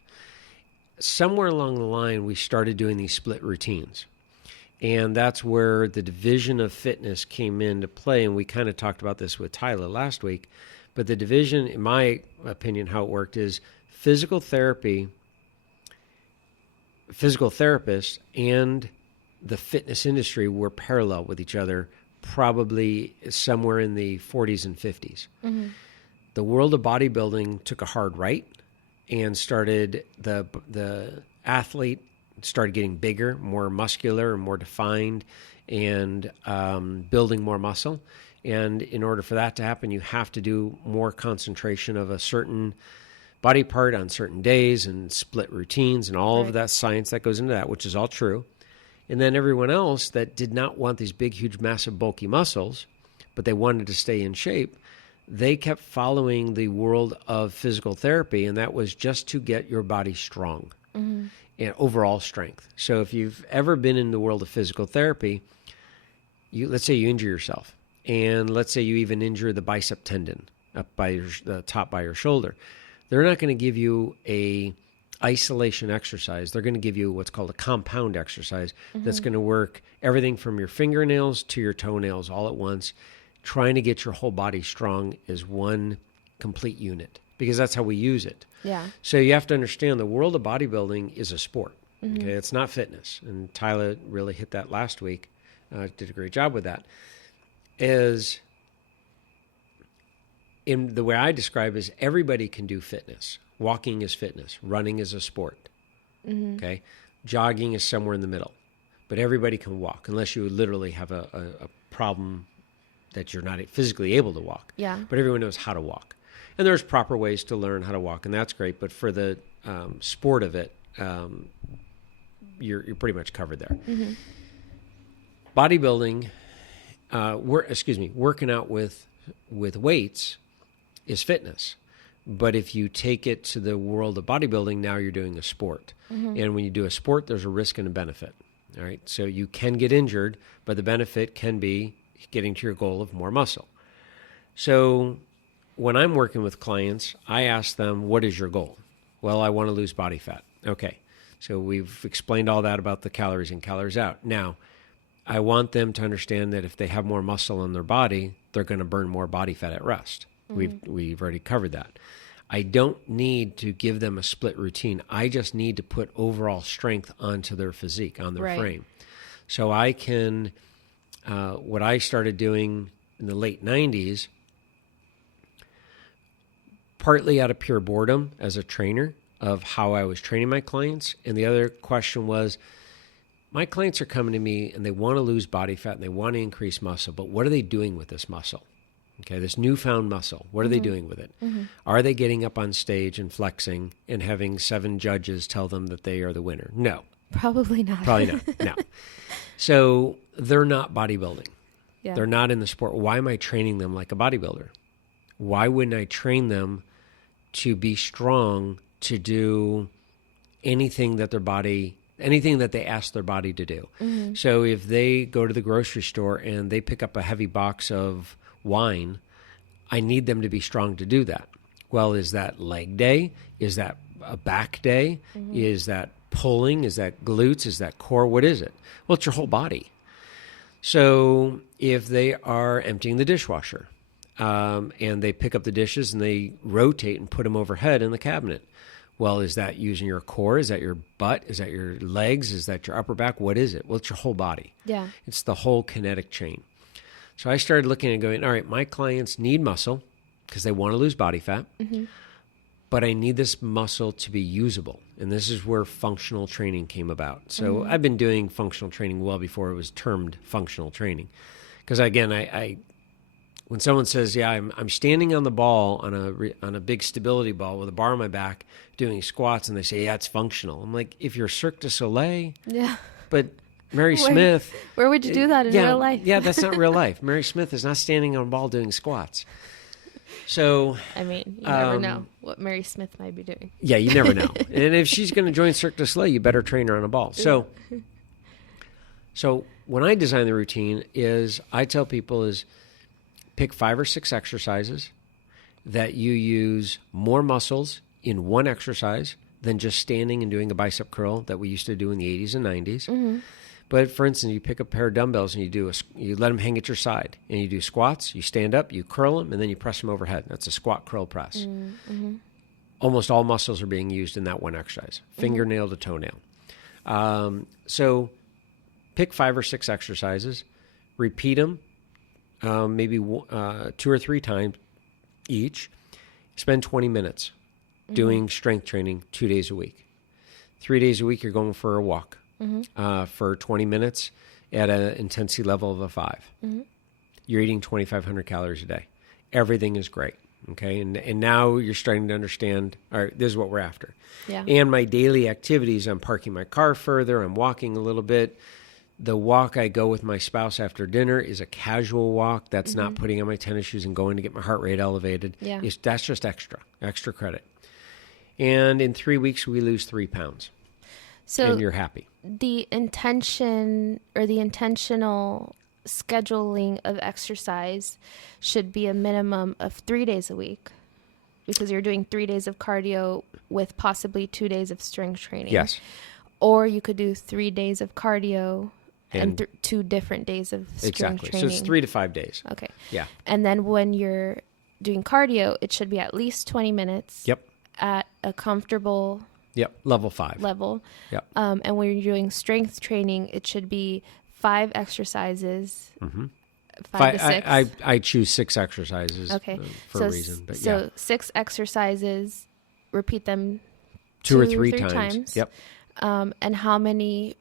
Somewhere along the line, we started doing these split routines. And that's where the division of fitness came into play. And we kind of talked about this with Tyler last week. But the division, in my opinion, how it worked is physical therapists and the fitness industry were parallel with each other, probably somewhere in the 40s and 50s. The world of bodybuilding took a hard right and started the athlete started getting bigger, more muscular, and more defined, and building more muscle. And in order for that to happen, you have to do more concentration of a certain body part on certain days and split routines and all of that science that goes into that, which is all true. And then everyone else that did not want these big, huge, massive, bulky muscles, but they wanted to stay in shape, they kept following the world of physical therapy, and that was just to get your body strong. And overall strength. So if you've ever been in the world of physical therapy, let's say you injure yourself, and let's say you even injure the bicep tendon up by the top by your shoulder. They're not going to give you a isolation exercise. They're going to give you what's called a compound exercise that's going to work everything from your fingernails to your toenails all at once, trying to get your whole body strong as one complete unit, because that's how we use it. Yeah. So you have to understand the world of bodybuilding is a sport. Okay, it's not fitness. And Tyler really hit that last week. Did a great job with that. Is in the way I describe is everybody can do fitness. Walking is fitness. Running is a sport. Okay, jogging is somewhere in the middle. But everybody can walk unless you literally have a problem that you're not physically able to walk. Yeah. But everyone knows how to walk. And there's proper ways to learn how to walk, and that's great. But for the sport of it, you're pretty much covered there. Mm-hmm. Bodybuilding, working out with weights is fitness. But if you take it to the world of bodybuilding, now you're doing a sport. Mm-hmm. And when you do a sport, there's a risk and a benefit. All right. So you can get injured, but the benefit can be getting to your goal of more muscle. So when I'm working with clients, I ask them, what is your goal? Well, I want to lose body fat. Okay. So we've explained all that about the calories in, calories out. Now, I want them to understand that if they have more muscle in their body, they're going to burn more body fat at rest. Mm-hmm. We've already covered that. I don't need to give them a split routine. I just need to put overall strength onto their physique, on their frame. So I can, what I started doing in the late 90s, partly out of pure boredom as a trainer of how I was training my clients. And the other question was, my clients are coming to me and they want to lose body fat and they want to increase muscle, but what are they doing with this muscle? Okay, this newfound muscle, what are they doing with it? Mm-hmm. Are they getting up on stage and flexing and having 7 judges tell them that they are the winner? No. Probably not. Probably not, no. So they're not bodybuilding. Yeah. They're not in the sport. Why am I training them like a bodybuilder? Why wouldn't I train them to be strong, to do anything that they ask their body to do? Mm-hmm. So if they go to the grocery store and they pick up a heavy box of wine, I need them to be strong to do that. Well, is that leg day? Is that a back day? Mm-hmm. Is that pulling? Is that glutes? Is that core? What is it? Well, it's your whole body. So if they are emptying the dishwasher and they pick up the dishes and they rotate and put them overhead in the cabinet, well, is that using your core? Is that your butt? Is that your legs? Is that your upper back? What is it? Well, it's your whole body. Yeah. It's the whole kinetic chain. So I started looking and going, all right, my clients need muscle because they want to lose body fat, mm-hmm. but I need this muscle to be usable. And this is where functional training came about. So mm-hmm. I've been doing functional training well before it was termed functional training. Because again, I when someone says, yeah, I'm standing on the ball on a big stability ball with a bar on my back doing squats, and they say, yeah, it's functional. I'm like, if you're Cirque du Soleil, yeah, but Mary Smith. Where would you do that in real life? Yeah, that's not real life. Mary Smith is not standing on a ball doing squats. So, I mean, you never know what Mary Smith might be doing. Yeah, you never know. And if she's going to join Cirque du Soleil, you better train her on a ball. So when I design the routine is I tell people is pick 5 or 6 exercises that you use more muscles in one exercise than just standing and doing a bicep curl that we used to do in the 80s and 90s. Mm-hmm. But for instance, you pick a pair of dumbbells and you let them hang at your side, and you do squats. You stand up, you curl them, and then you press them overhead. That's a squat curl press. Mm-hmm. Almost all muscles are being used in that one exercise, fingernail to toenail. So pick 5 or 6 exercises, repeat them, maybe 2 or 3 times each. Spend 20 minutes doing strength training 2 days a week. 3 days a week, you're going for a walk. Mm-hmm. For 20 minutes at an intensity level of a 5. Mm-hmm. You're eating 2,500 calories a day. Everything is great. Okay. And now you're starting to understand, all right, this is what we're after. Yeah. And my daily activities, I'm parking my car further. I'm walking a little bit. The walk I go with my spouse after dinner is a casual walk. That's not putting on my tennis shoes and going to get my heart rate elevated. Yeah. That's just extra credit. And in 3 weeks, we lose 3 pounds. So and you're happy. The intention or the intentional scheduling of exercise should be a minimum of 3 days a week, because you're doing 3 days of cardio with possibly 2 days of strength training. Yes. Or you could do 3 days of cardio and 2 different days of strength training. So it's 3 to 5 days. Okay. Yeah. And then when you're doing cardio, it should be at least 20 minutes. Yep. At a comfortable level 5. Yep. And when you're doing strength training, it should be 5 exercises. Mm-hmm. 5 to 6. I choose 6 exercises. Okay. For a reason. But so 6 exercises. Repeat them 2 or 3 times. Yep. And how many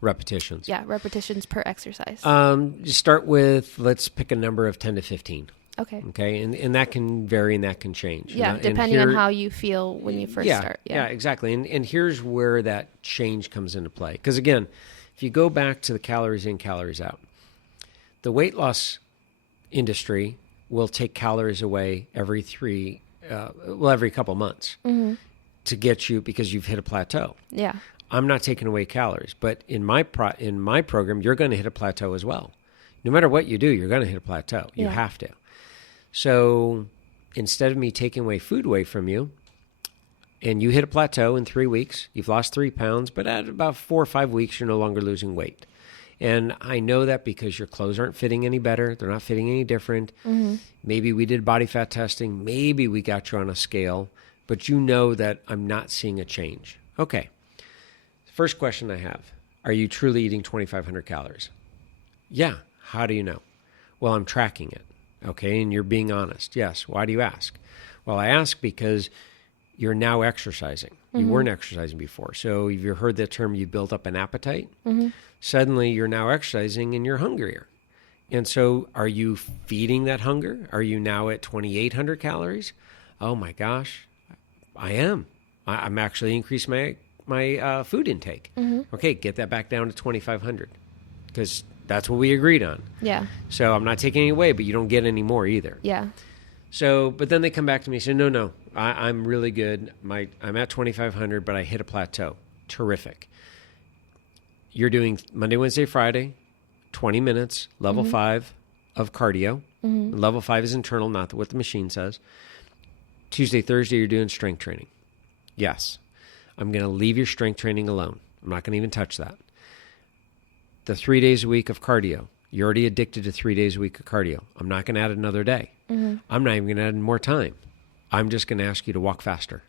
repetitions. Yeah, repetitions per exercise. You start with, let's pick a number of 10 to 15. Okay. Okay, and that can vary and that can change. Yeah, And depending here- on how you feel when you first start. Yeah, exactly. And here's where that change comes into play. Because again, if you go back to the calories in, calories out, the weight loss industry will take calories away every couple months to get you, because you've hit a plateau. Yeah. I'm not taking away calories, but in my program, you're going to hit a plateau as well. No matter what you do, you're going to hit a plateau. You Yeah. have to. So instead of me taking away from you, and you hit a plateau in 3 weeks, you've lost 3 pounds, but at about 4 or 5 weeks, you're no longer losing weight. And I know that because your clothes aren't fitting any better. They're not fitting any different. Maybe we did body fat testing. Maybe we got you on a scale, but you know that I'm not seeing a change. Okay. First question I have, are you truly eating 2,500 calories? Yeah. How do you know? Well, I'm tracking it. Okay. And you're being honest. Yes. Why do you ask? Well, I ask because you're now exercising. You weren't exercising before. So if you've heard the term, you built up an appetite. Suddenly you're now exercising and you're hungrier. And so are you feeding that hunger? Are you now at 2,800 calories? Oh my gosh, I am. I'm actually increasing my food intake. Okay, get that back down to 2,500 because that's what we agreed on. Yeah. So I'm not taking any away, but you don't get any more either. Yeah. So, but then they come back to me and say, no, I'm really good. I'm at 2,500, but I hit a plateau. Terrific. You're doing Monday, Wednesday, Friday, 20 minutes, level 5 of cardio. Level 5 is internal, not what the machine says. Tuesday, Thursday, you're doing strength training. Yes. I'm going to leave your strength training alone. I'm not going to even touch that. The 3 days a week of cardio. You're already addicted to 3 days a week of cardio. I'm not going to add another day. I'm not even going to add more time. I'm just going to ask you to walk faster.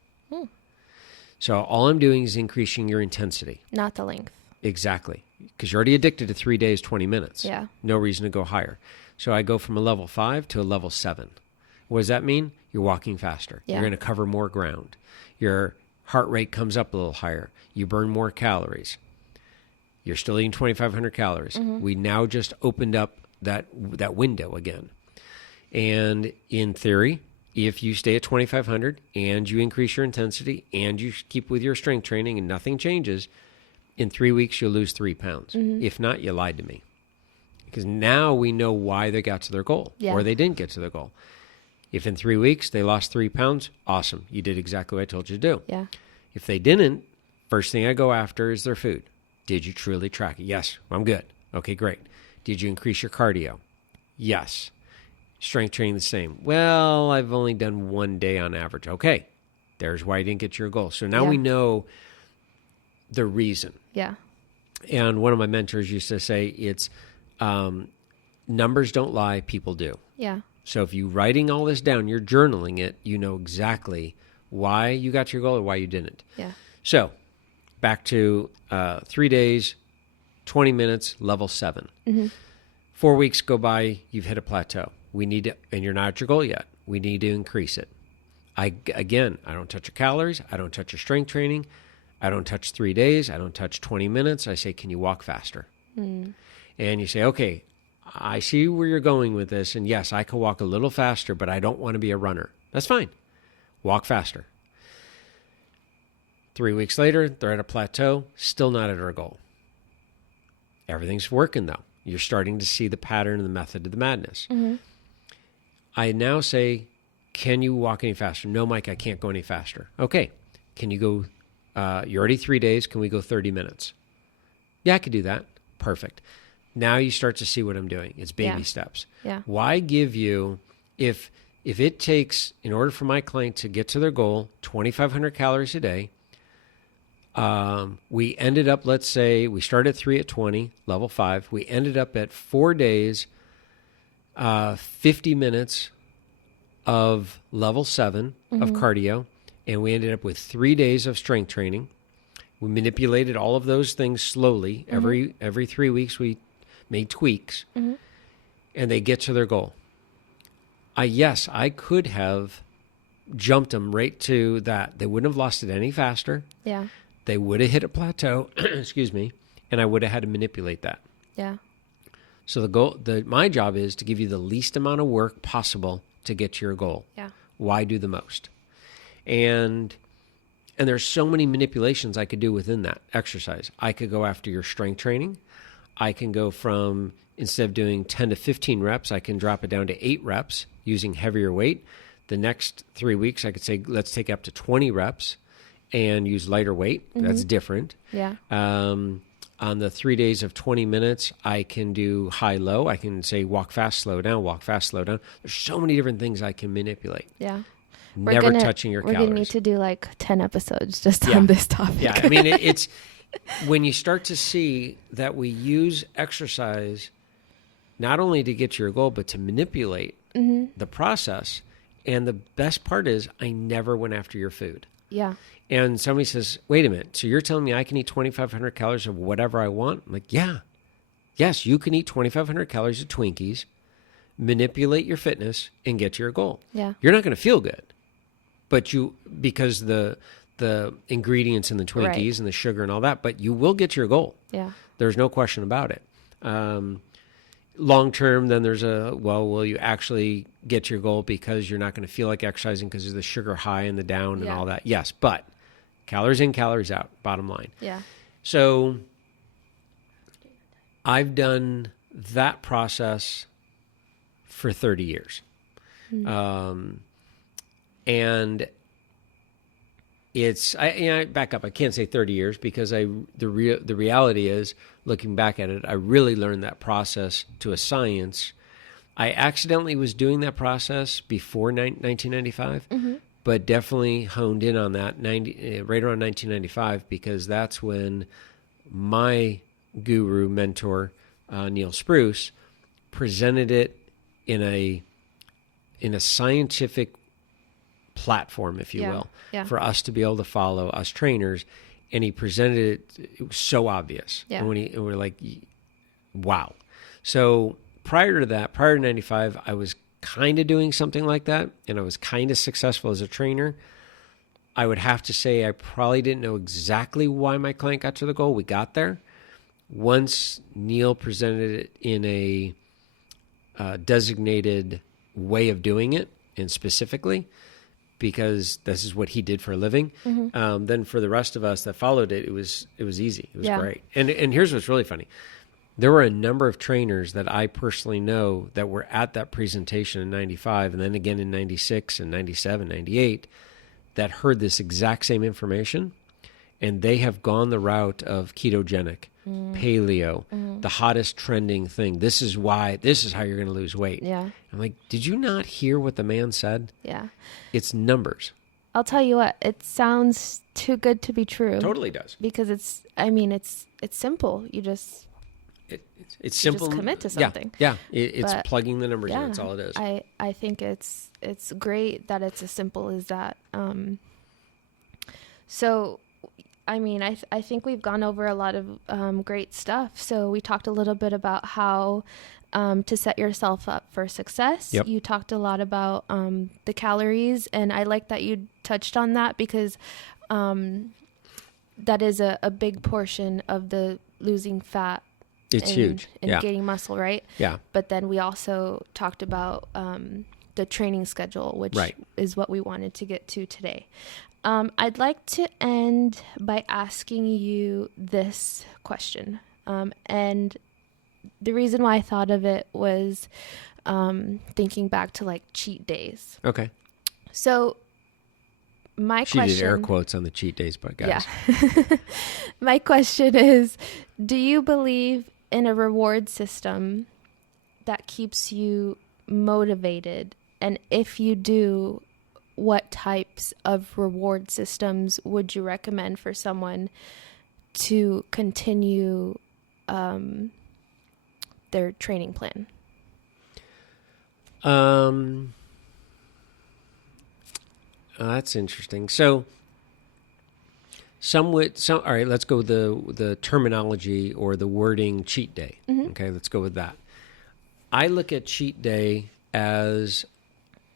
So all I'm doing is increasing your intensity. Not the length. Exactly. Because you're already addicted to 3 days, 20 minutes. Yeah. No reason to go higher. So I go from a level 5 to a level 7. What does that mean? You're walking faster. Yeah. You're going to cover more ground. Your heart rate comes up a little higher. You burn more calories. You're still eating 2,500 calories. We now just opened up that window again. And in theory, if you stay at 2,500 and you increase your intensity and you keep with your strength training and nothing changes, in 3 weeks, you'll lose 3 pounds. If not, you lied to me. Because now we know why they got to their goal or they didn't get to their goal. If in 3 weeks they lost 3 pounds, awesome. You did exactly what I told you to do. Yeah. If they didn't, first thing I go after is their food. Did you truly track it? Yes, I'm good. Okay, great. Did you increase your cardio? Yes. Strength training the same. Well, I've only done 1 day on average. Okay, there's why you didn't get your goal. So now we know the reason. Yeah. And one of my mentors used to say it's numbers don't lie, people do. Yeah. So if you're writing all this down, you're journaling it, you know exactly why you got your goal or why you didn't. Yeah. So back to 3 days, 20 minutes, level 7. 4 weeks go by, you've hit a plateau. We need to, and you're not at your goal yet. We need to increase it. I don't touch your calories. I don't touch your strength training. I don't touch 3 days. I don't touch 20 minutes. I say, can you walk faster? And you say, okay, I see where you're going with this. And yes, I can walk a little faster, but I don't want to be a runner. That's fine. Walk faster. 3 weeks later, they're at a plateau, still not at our goal. Everything's working, though. You're starting to see the pattern and the method of the madness. I now say, can you walk any faster? No, Mike, I can't go any faster. Okay. Can you go, you're already 3 days. Can we go 30 minutes? Yeah, I could do that. Perfect. Now you start to see what I'm doing. It's baby steps. Yeah. Why give you, if it takes, in order for my client to get to their goal, 2,500 calories a day, we ended up, let's say, we started at 3 at 20, level 5. We ended up at 4 days, 50 minutes of level 7 of cardio, and we ended up with 3 days of strength training. We manipulated all of those things slowly. Every 3 weeks, we made tweaks, and they get to their goal. Yes, I could have jumped them right to that. They wouldn't have lost it any faster. Yeah. They would have hit a plateau, excuse me, and I would have had to manipulate that. Yeah. So my job is to give you the least amount of work possible to get to your goal. Yeah. Why do the most? And there's so many manipulations I could do within that exercise. I could go after your strength training. I can go from, instead of doing 10 to 15 reps, I can drop it down to 8 reps using heavier weight. The next 3 weeks, I could say, let's take up to 20 reps and use lighter weight. That's different. Yeah. On the 3 days of 20 minutes, I can do high-low. I can say walk fast, slow down, walk fast, slow down. There's so many different things I can manipulate. Yeah. Never touching your We're calories. going to need to do like 10 episodes just on this topic. Yeah, I mean, it's when you start to see that we use exercise not only to get to your goal, but to manipulate the process. And the best part is I never went after your food. Yeah. And somebody says, wait a minute, so you're telling me I can eat 2,500 calories of whatever I want? I'm like, yeah. Yes, you can eat 2,500 calories of Twinkies, manipulate your fitness, and get to your goal. Yeah. You're not going to feel good, but because the ingredients in the Twinkies Right. and the sugar and all that, but you will get to your goal. Yeah. There's no question about it. Long term, then there's will you actually get to your goal because you're not going to feel like exercising because of the sugar high and the down and Yeah. all that? Yes, but calories in, calories out, bottom line. Yeah. So I've done that process for 30 years. And I back up. I can't say 30 years because the reality is, looking back at it, I really learned that process to a science. I accidentally was doing that process before 1995, but definitely honed in on that right around 1995 because that's when my guru mentor, Neil Spruce, presented it in a scientific platform, if you will, for us to be able to follow, us trainers. And he presented it was so obvious. Yeah. And we're like, wow. So prior to that, prior to 95, I was kind of doing something like that, and I was kind of successful as a trainer. I would have to say I probably didn't know exactly why my client got to the goal. We got there. Once Neil presented it in a designated way of doing it, and specifically, because this is what he did for a living, then for the rest of us that followed it, it was easy. It was great. And here's what's really funny. There were a number of trainers that I personally know that were at that presentation in 95 and then again in 96 and 97, 98 that heard this exact same information, and they have gone the route of ketogenic, paleo, the hottest trending thing. This is how you're going to lose weight. Yeah. I'm like, did you not hear what the man said? Yeah. It's numbers. I'll tell you what, it sounds too good to be true. Totally does. Because it's simple. It's simple. Just commit to something. Yeah. It's But, plugging the numbers in. yeah, That's all it is. I think it's great that it's as simple as that. So, I mean, I think we've gone over a lot of great stuff. So we talked a little bit about how to set yourself up for success. Yep. You talked a lot about the calories, and I like that you touched on that because that is a big portion of the losing fat. It's huge. And gaining muscle, right? Yeah. But then we also talked about the training schedule, which is what we wanted to get to today. I'd like to end by asking you this question. And the reason why I thought of it was thinking back to like cheat days. Okay. So She did air quotes on the cheat days, but guys. Yeah. My question is, do you believe in a reward system that keeps you motivated? And if you do, what types of reward systems would you recommend for someone to continue their training plan? That's interesting. So all right, let's go with the terminology or the wording cheat day. Okay, let's go with that. I look at cheat day as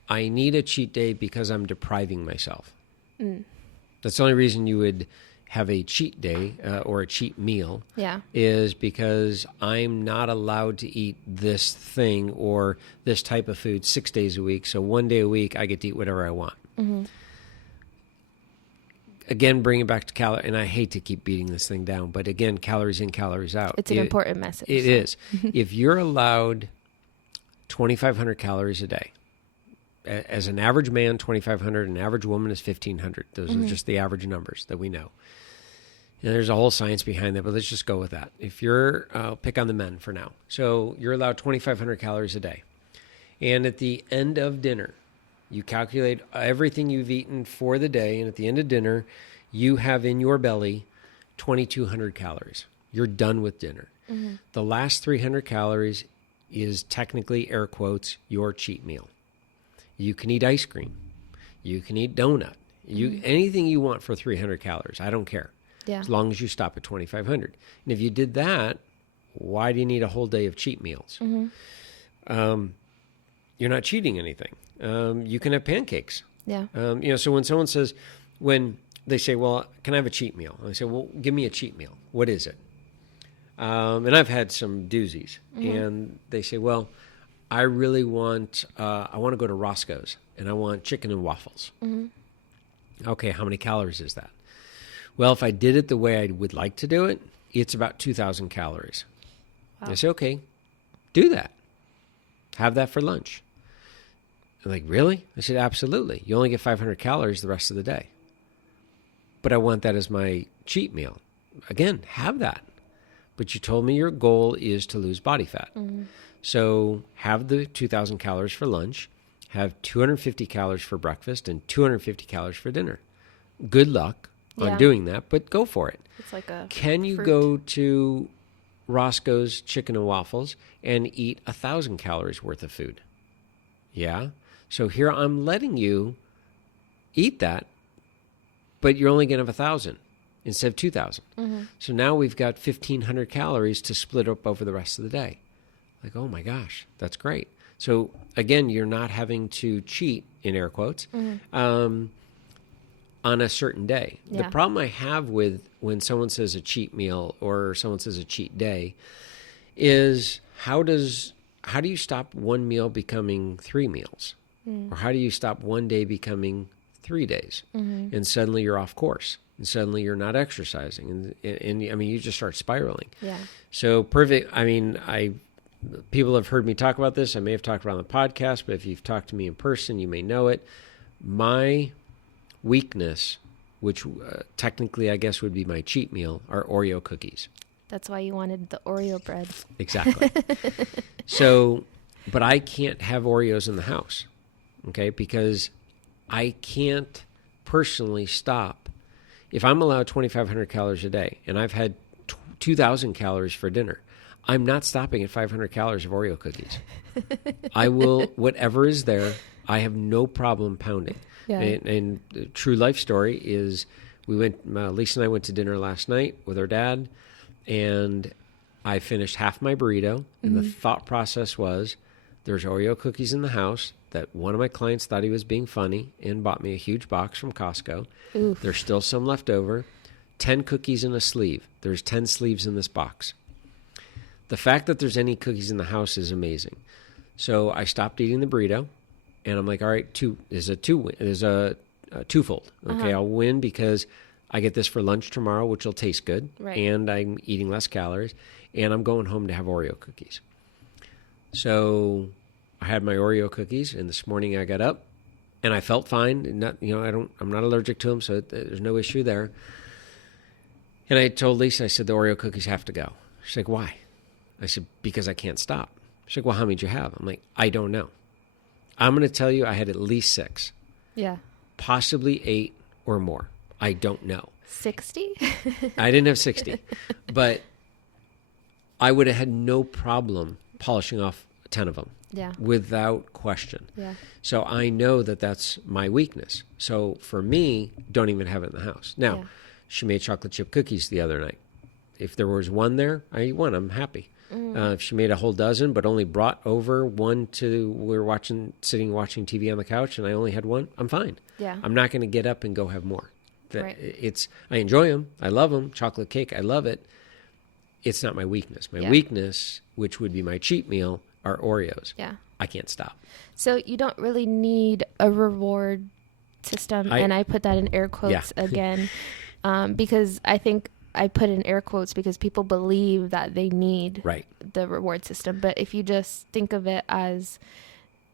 I need a cheat day because I'm depriving myself. That's the only reason you would have a cheat day or a cheat meal Yeah. is because I'm not allowed to eat this thing or this type of food 6 days a week. So one day a week, I get to eat whatever I want. Mm-hmm. Again, bring it back to calorie, and I hate to keep beating this thing down, but again, calories in, calories out. It's an important message. It is. If you're allowed 2,500 calories a day, as an average man, 2,500, an average woman is 1,500. Those are just the average numbers that we know. And there's a whole science behind that, but let's just go with that. If you're, I'll pick on the men for now. So you're allowed 2,500 calories a day. And at the end of dinner, you calculate everything you've eaten for the day, and at the end of dinner, you have in your belly 2,200 calories. You're done with dinner. Mm-hmm. The last 300 calories is technically, air quotes, your cheat meal. You can eat ice cream. You can eat donut. Anything you want for 300 calories. I don't care. Yeah. As long as you stop at 2,500. And if you did that, why do you need a whole day of cheat meals? Mm-hmm. You're not cheating anything. You can have pancakes. Yeah. So when someone says, when they say, well, can I have a cheat meal? I say, well, give me a cheat meal. What is it? And I've had some doozies. Mm-hmm. And they say, well, I really want, I want to go to Roscoe's and I want chicken and waffles. Mm-hmm. Okay, how many calories is that? Well, if I did it the way I would like to do it, it's about 2,000 calories. Wow. I say, okay, do that. Have that for lunch. They're like, really? I said, absolutely. You only get 500 calories the rest of the day. But I want that as my cheat meal. Again, have that. But you told me your goal is to lose body fat. Mm-hmm. So have the 2,000 calories for lunch, have 250 calories for breakfast, and 250 calories for dinner. Good luck on doing that, but go for it. It's like a Can you fruit. go to Roscoe's Chicken and Waffles and eat 1,000 calories worth of food? Yeah. So here I'm letting you eat that, but you're only going to have 1,000 instead of 2,000. Mm-hmm. So now we've got 1,500 calories to split up over the rest of the day. Like, oh my gosh, that's great. So again, you're not having to cheat, in air quotes, on a certain day. Yeah. The problem I have with when someone says a cheat meal or someone says a cheat day is how do you stop one meal becoming 3 meals? Or how do you stop one day becoming 3 days? Mm-hmm. And suddenly you're off course. And suddenly you're not exercising. And I mean, you just start spiraling. Yeah. So perfect. I mean, people have heard me talk about this. I may have talked about it on the podcast, but if you've talked to me in person, you may know it. My weakness, which technically I guess would be my cheat meal, are Oreo cookies. That's why you wanted the Oreo bread. Exactly. So, but I can't have Oreos in the house, okay? Because I can't personally stop. If I'm allowed 2,500 calories a day and I've had 2,000 calories for dinner, I'm not stopping at 500 calories of Oreo cookies. I will, whatever is there, I have no problem pounding. Yeah. And the true life story is Lisa and I went to dinner last night with her dad, and I finished half my burrito, and the thought process was there's Oreo cookies in the house that one of my clients thought he was being funny and bought me a huge box from Costco. Oof. There's still some left over. 10 cookies in a sleeve. There's 10 sleeves in this box. The fact that there's any cookies in the house is amazing. So I stopped eating the burrito, and I'm like, all right, there's a twofold. Okay, I'll win because I get this for lunch tomorrow, which will taste good, right. And I'm eating less calories, and I'm going home to have Oreo cookies. So I had my Oreo cookies, and this morning I got up, and I felt fine. I'm not allergic to them, so there's no issue there. And I told Lisa, I said, the Oreo cookies have to go. She's like, why? I said, because I can't stop. She's like, well, how many did you have? I'm like, I don't know. I'm going to tell you I had at least 6. Yeah. Possibly 8 or more. I don't know. 60? I didn't have 60. But I would have had no problem polishing off 10 of them. Yeah. Without question. Yeah. So I know that that's my weakness. So for me, don't even have it in the house. Now, she made chocolate chip cookies the other night. If there was one there, I eat one. I'm happy. If she made a whole dozen, but only brought over one we were sitting watching TV on the couch, and I only had one, I'm fine. Yeah. I'm not going to get up and go have more. Right. I enjoy them. I love them. Chocolate cake, I love it. It's not my weakness. My weakness, which would be my cheat meal, are Oreos. Yeah. I can't stop. So you don't really need a reward system, and I put that in air quotes again, because I think I put in air quotes because people believe that they need the reward system. But if you just think of it as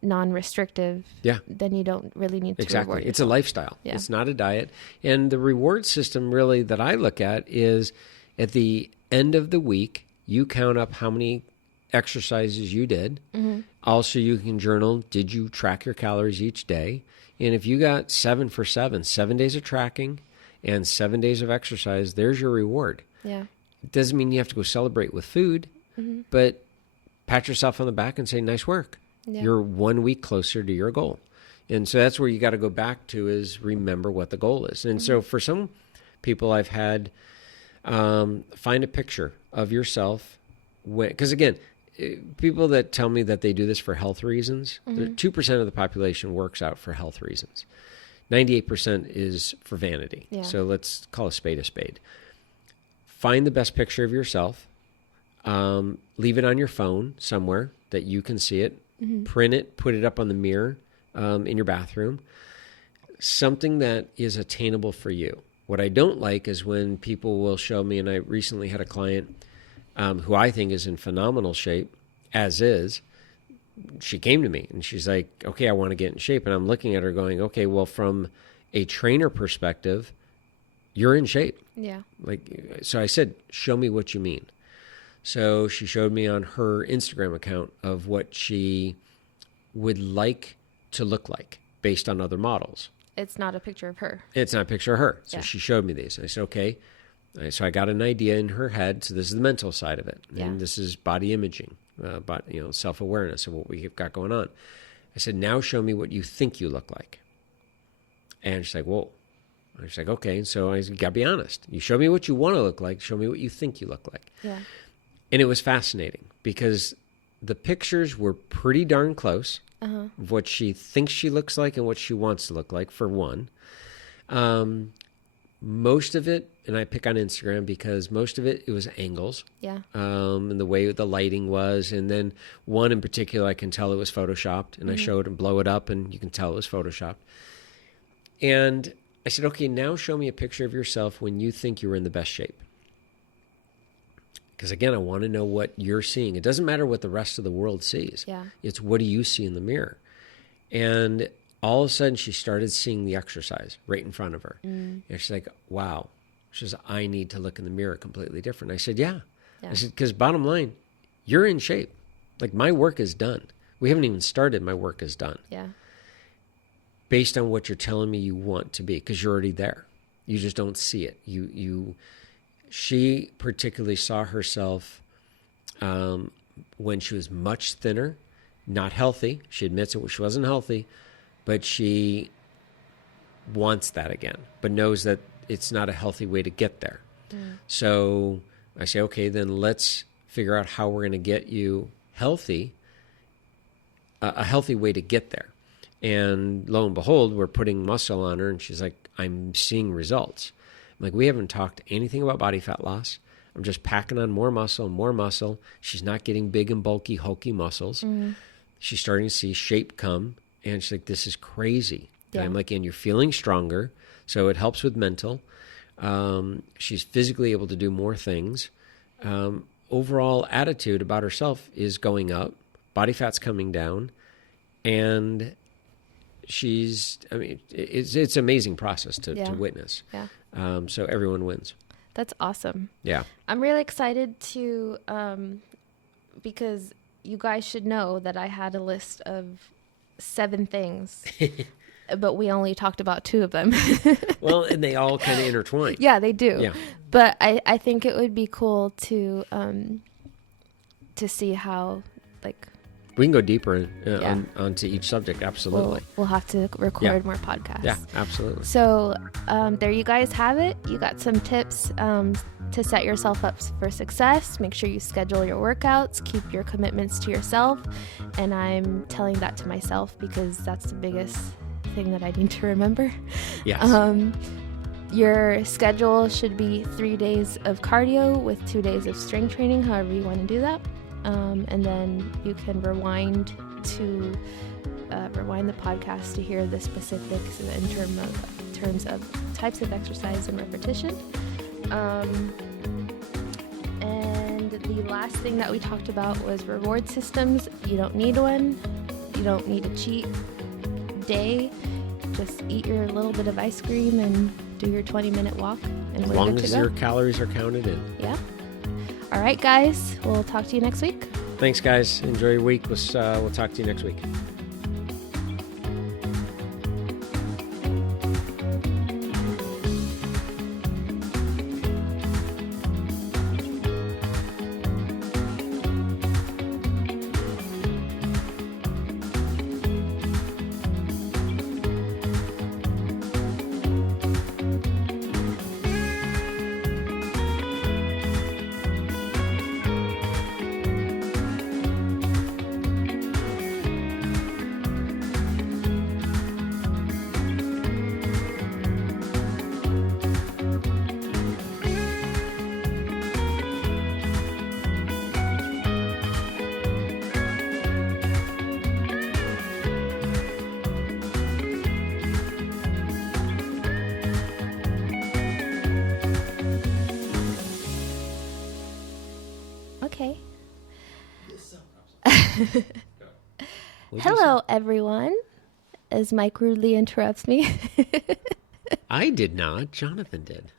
non-restrictive, then you don't really need to reward yourself. It's a lifestyle. Yeah. It's not a diet. And the reward system really that I look at is at the end of the week, you count up how many exercises you did. Mm-hmm. Also, you can journal, did you track your calories each day? And if you got 7 for 7 days of tracking and 7 days of exercise, there's your reward. Yeah. It doesn't mean you have to go celebrate with food, but pat yourself on the back and say, nice work. Yeah. You're 1 week closer to your goal. And so that's where you got to go back to is remember what the goal is. And so for some people I've had, find a picture of yourself. Because again, people that tell me that they do this for health reasons, 2% of the population works out for health reasons. 98% is for vanity. Yeah. So let's call a spade a spade. Find the best picture of yourself. Leave it on your phone somewhere that you can see it. Print it, put it up on the mirror in your bathroom. Something that is attainable for you. What I don't like is when people will show me, and I recently had a client who I think is in phenomenal shape, as is. She came to me and she's like, okay, I want to get in shape. And I'm looking at her going, okay, well, from a trainer perspective, you're in shape. Yeah. So I said, show me what you mean. So she showed me on her Instagram account of what she would like to look like based on other models. It's not a picture of her. It's not a picture of her. So she showed me these. And I said, okay. So I got an idea in her head. So this is the mental side of it. And this is body imaging, self-awareness of what we've got going on. I said, now show me what you think you look like. And she's like, whoa. And she's like, okay. So I said, got to be honest. You show me what you want to look like. Show me what you think you look like. Yeah. And it was fascinating because the pictures were pretty darn close of what she thinks she looks like and what she wants to look like, for one. Most of it, and I pick on Instagram because most of it was angles. Yeah. And the way the lighting was. And then one in particular, I can tell it was Photoshopped. And I showed and blow it up, and you can tell it was Photoshopped. And I said, okay, now show me a picture of yourself when you think you were in the best shape. Because again, I want to know what you're seeing. It doesn't matter what the rest of the world sees. Yeah. It's what do you see in the mirror? And all of a sudden, she started seeing the exercise right in front of her. And she's like, wow. She says, I need to look in the mirror completely different. I said, yeah. I said, because bottom line, you're in shape. Like, my work is done. We haven't even started. My work is done. Yeah. Based on what you're telling me you want to be, because you're already there. You just don't see it. She particularly saw herself when she was much thinner, not healthy. She admits it, she wasn't healthy, but she wants that again, but knows that it's not a healthy way to get there. So I say, okay, then let's figure out how we're going to get you healthy, a healthy way to get there. And lo and behold, we're putting muscle on her, and she's like, I'm seeing results. I'm like, we haven't talked anything about body fat loss. I'm just packing on more muscle, more muscle. She's not getting big and bulky, hulky muscles. She's starting to see shape come, and she's like, this is crazy. Yeah. And I'm like, and you're feeling stronger, so it helps with mental. She's physically able to do more things. Overall attitude about herself is going up. Body fat's coming down. And it's an amazing process to witness. Yeah. So everyone wins. That's awesome. Yeah. I'm really excited to, because you guys should know that I had a list of 7 things, but we only talked about 2 of them. Well, and they all kind of intertwine. Yeah, they do. Yeah. But I think it would be cool to see how, like, we can go deeper onto each subject. Absolutely. We'll have to record more podcasts. Yeah, absolutely. So there you guys have it. You got some tips to set yourself up for success. Make sure you schedule your workouts. Keep your commitments to yourself. And I'm telling that to myself because that's the biggest thing that I need to remember. Yes. Your schedule should be 3 days of cardio with 2 days of strength training, however you want to do that. And then you can rewind the podcast to hear the specifics in terms of types of exercise and repetition. And the last thing that we talked about was reward systems. You don't need one. You don't need a cheat day. Just eat your little bit of ice cream and do your 20-minute walk. And As we're long good to as go. your calories are counted in. Yeah. All right, guys. We'll talk to you next week. Thanks, guys. Enjoy your week. We'll talk to you next week. Okay. What'd you Hello, everyone. As Mike rudely interrupts me. say? I did not. Jonathan did.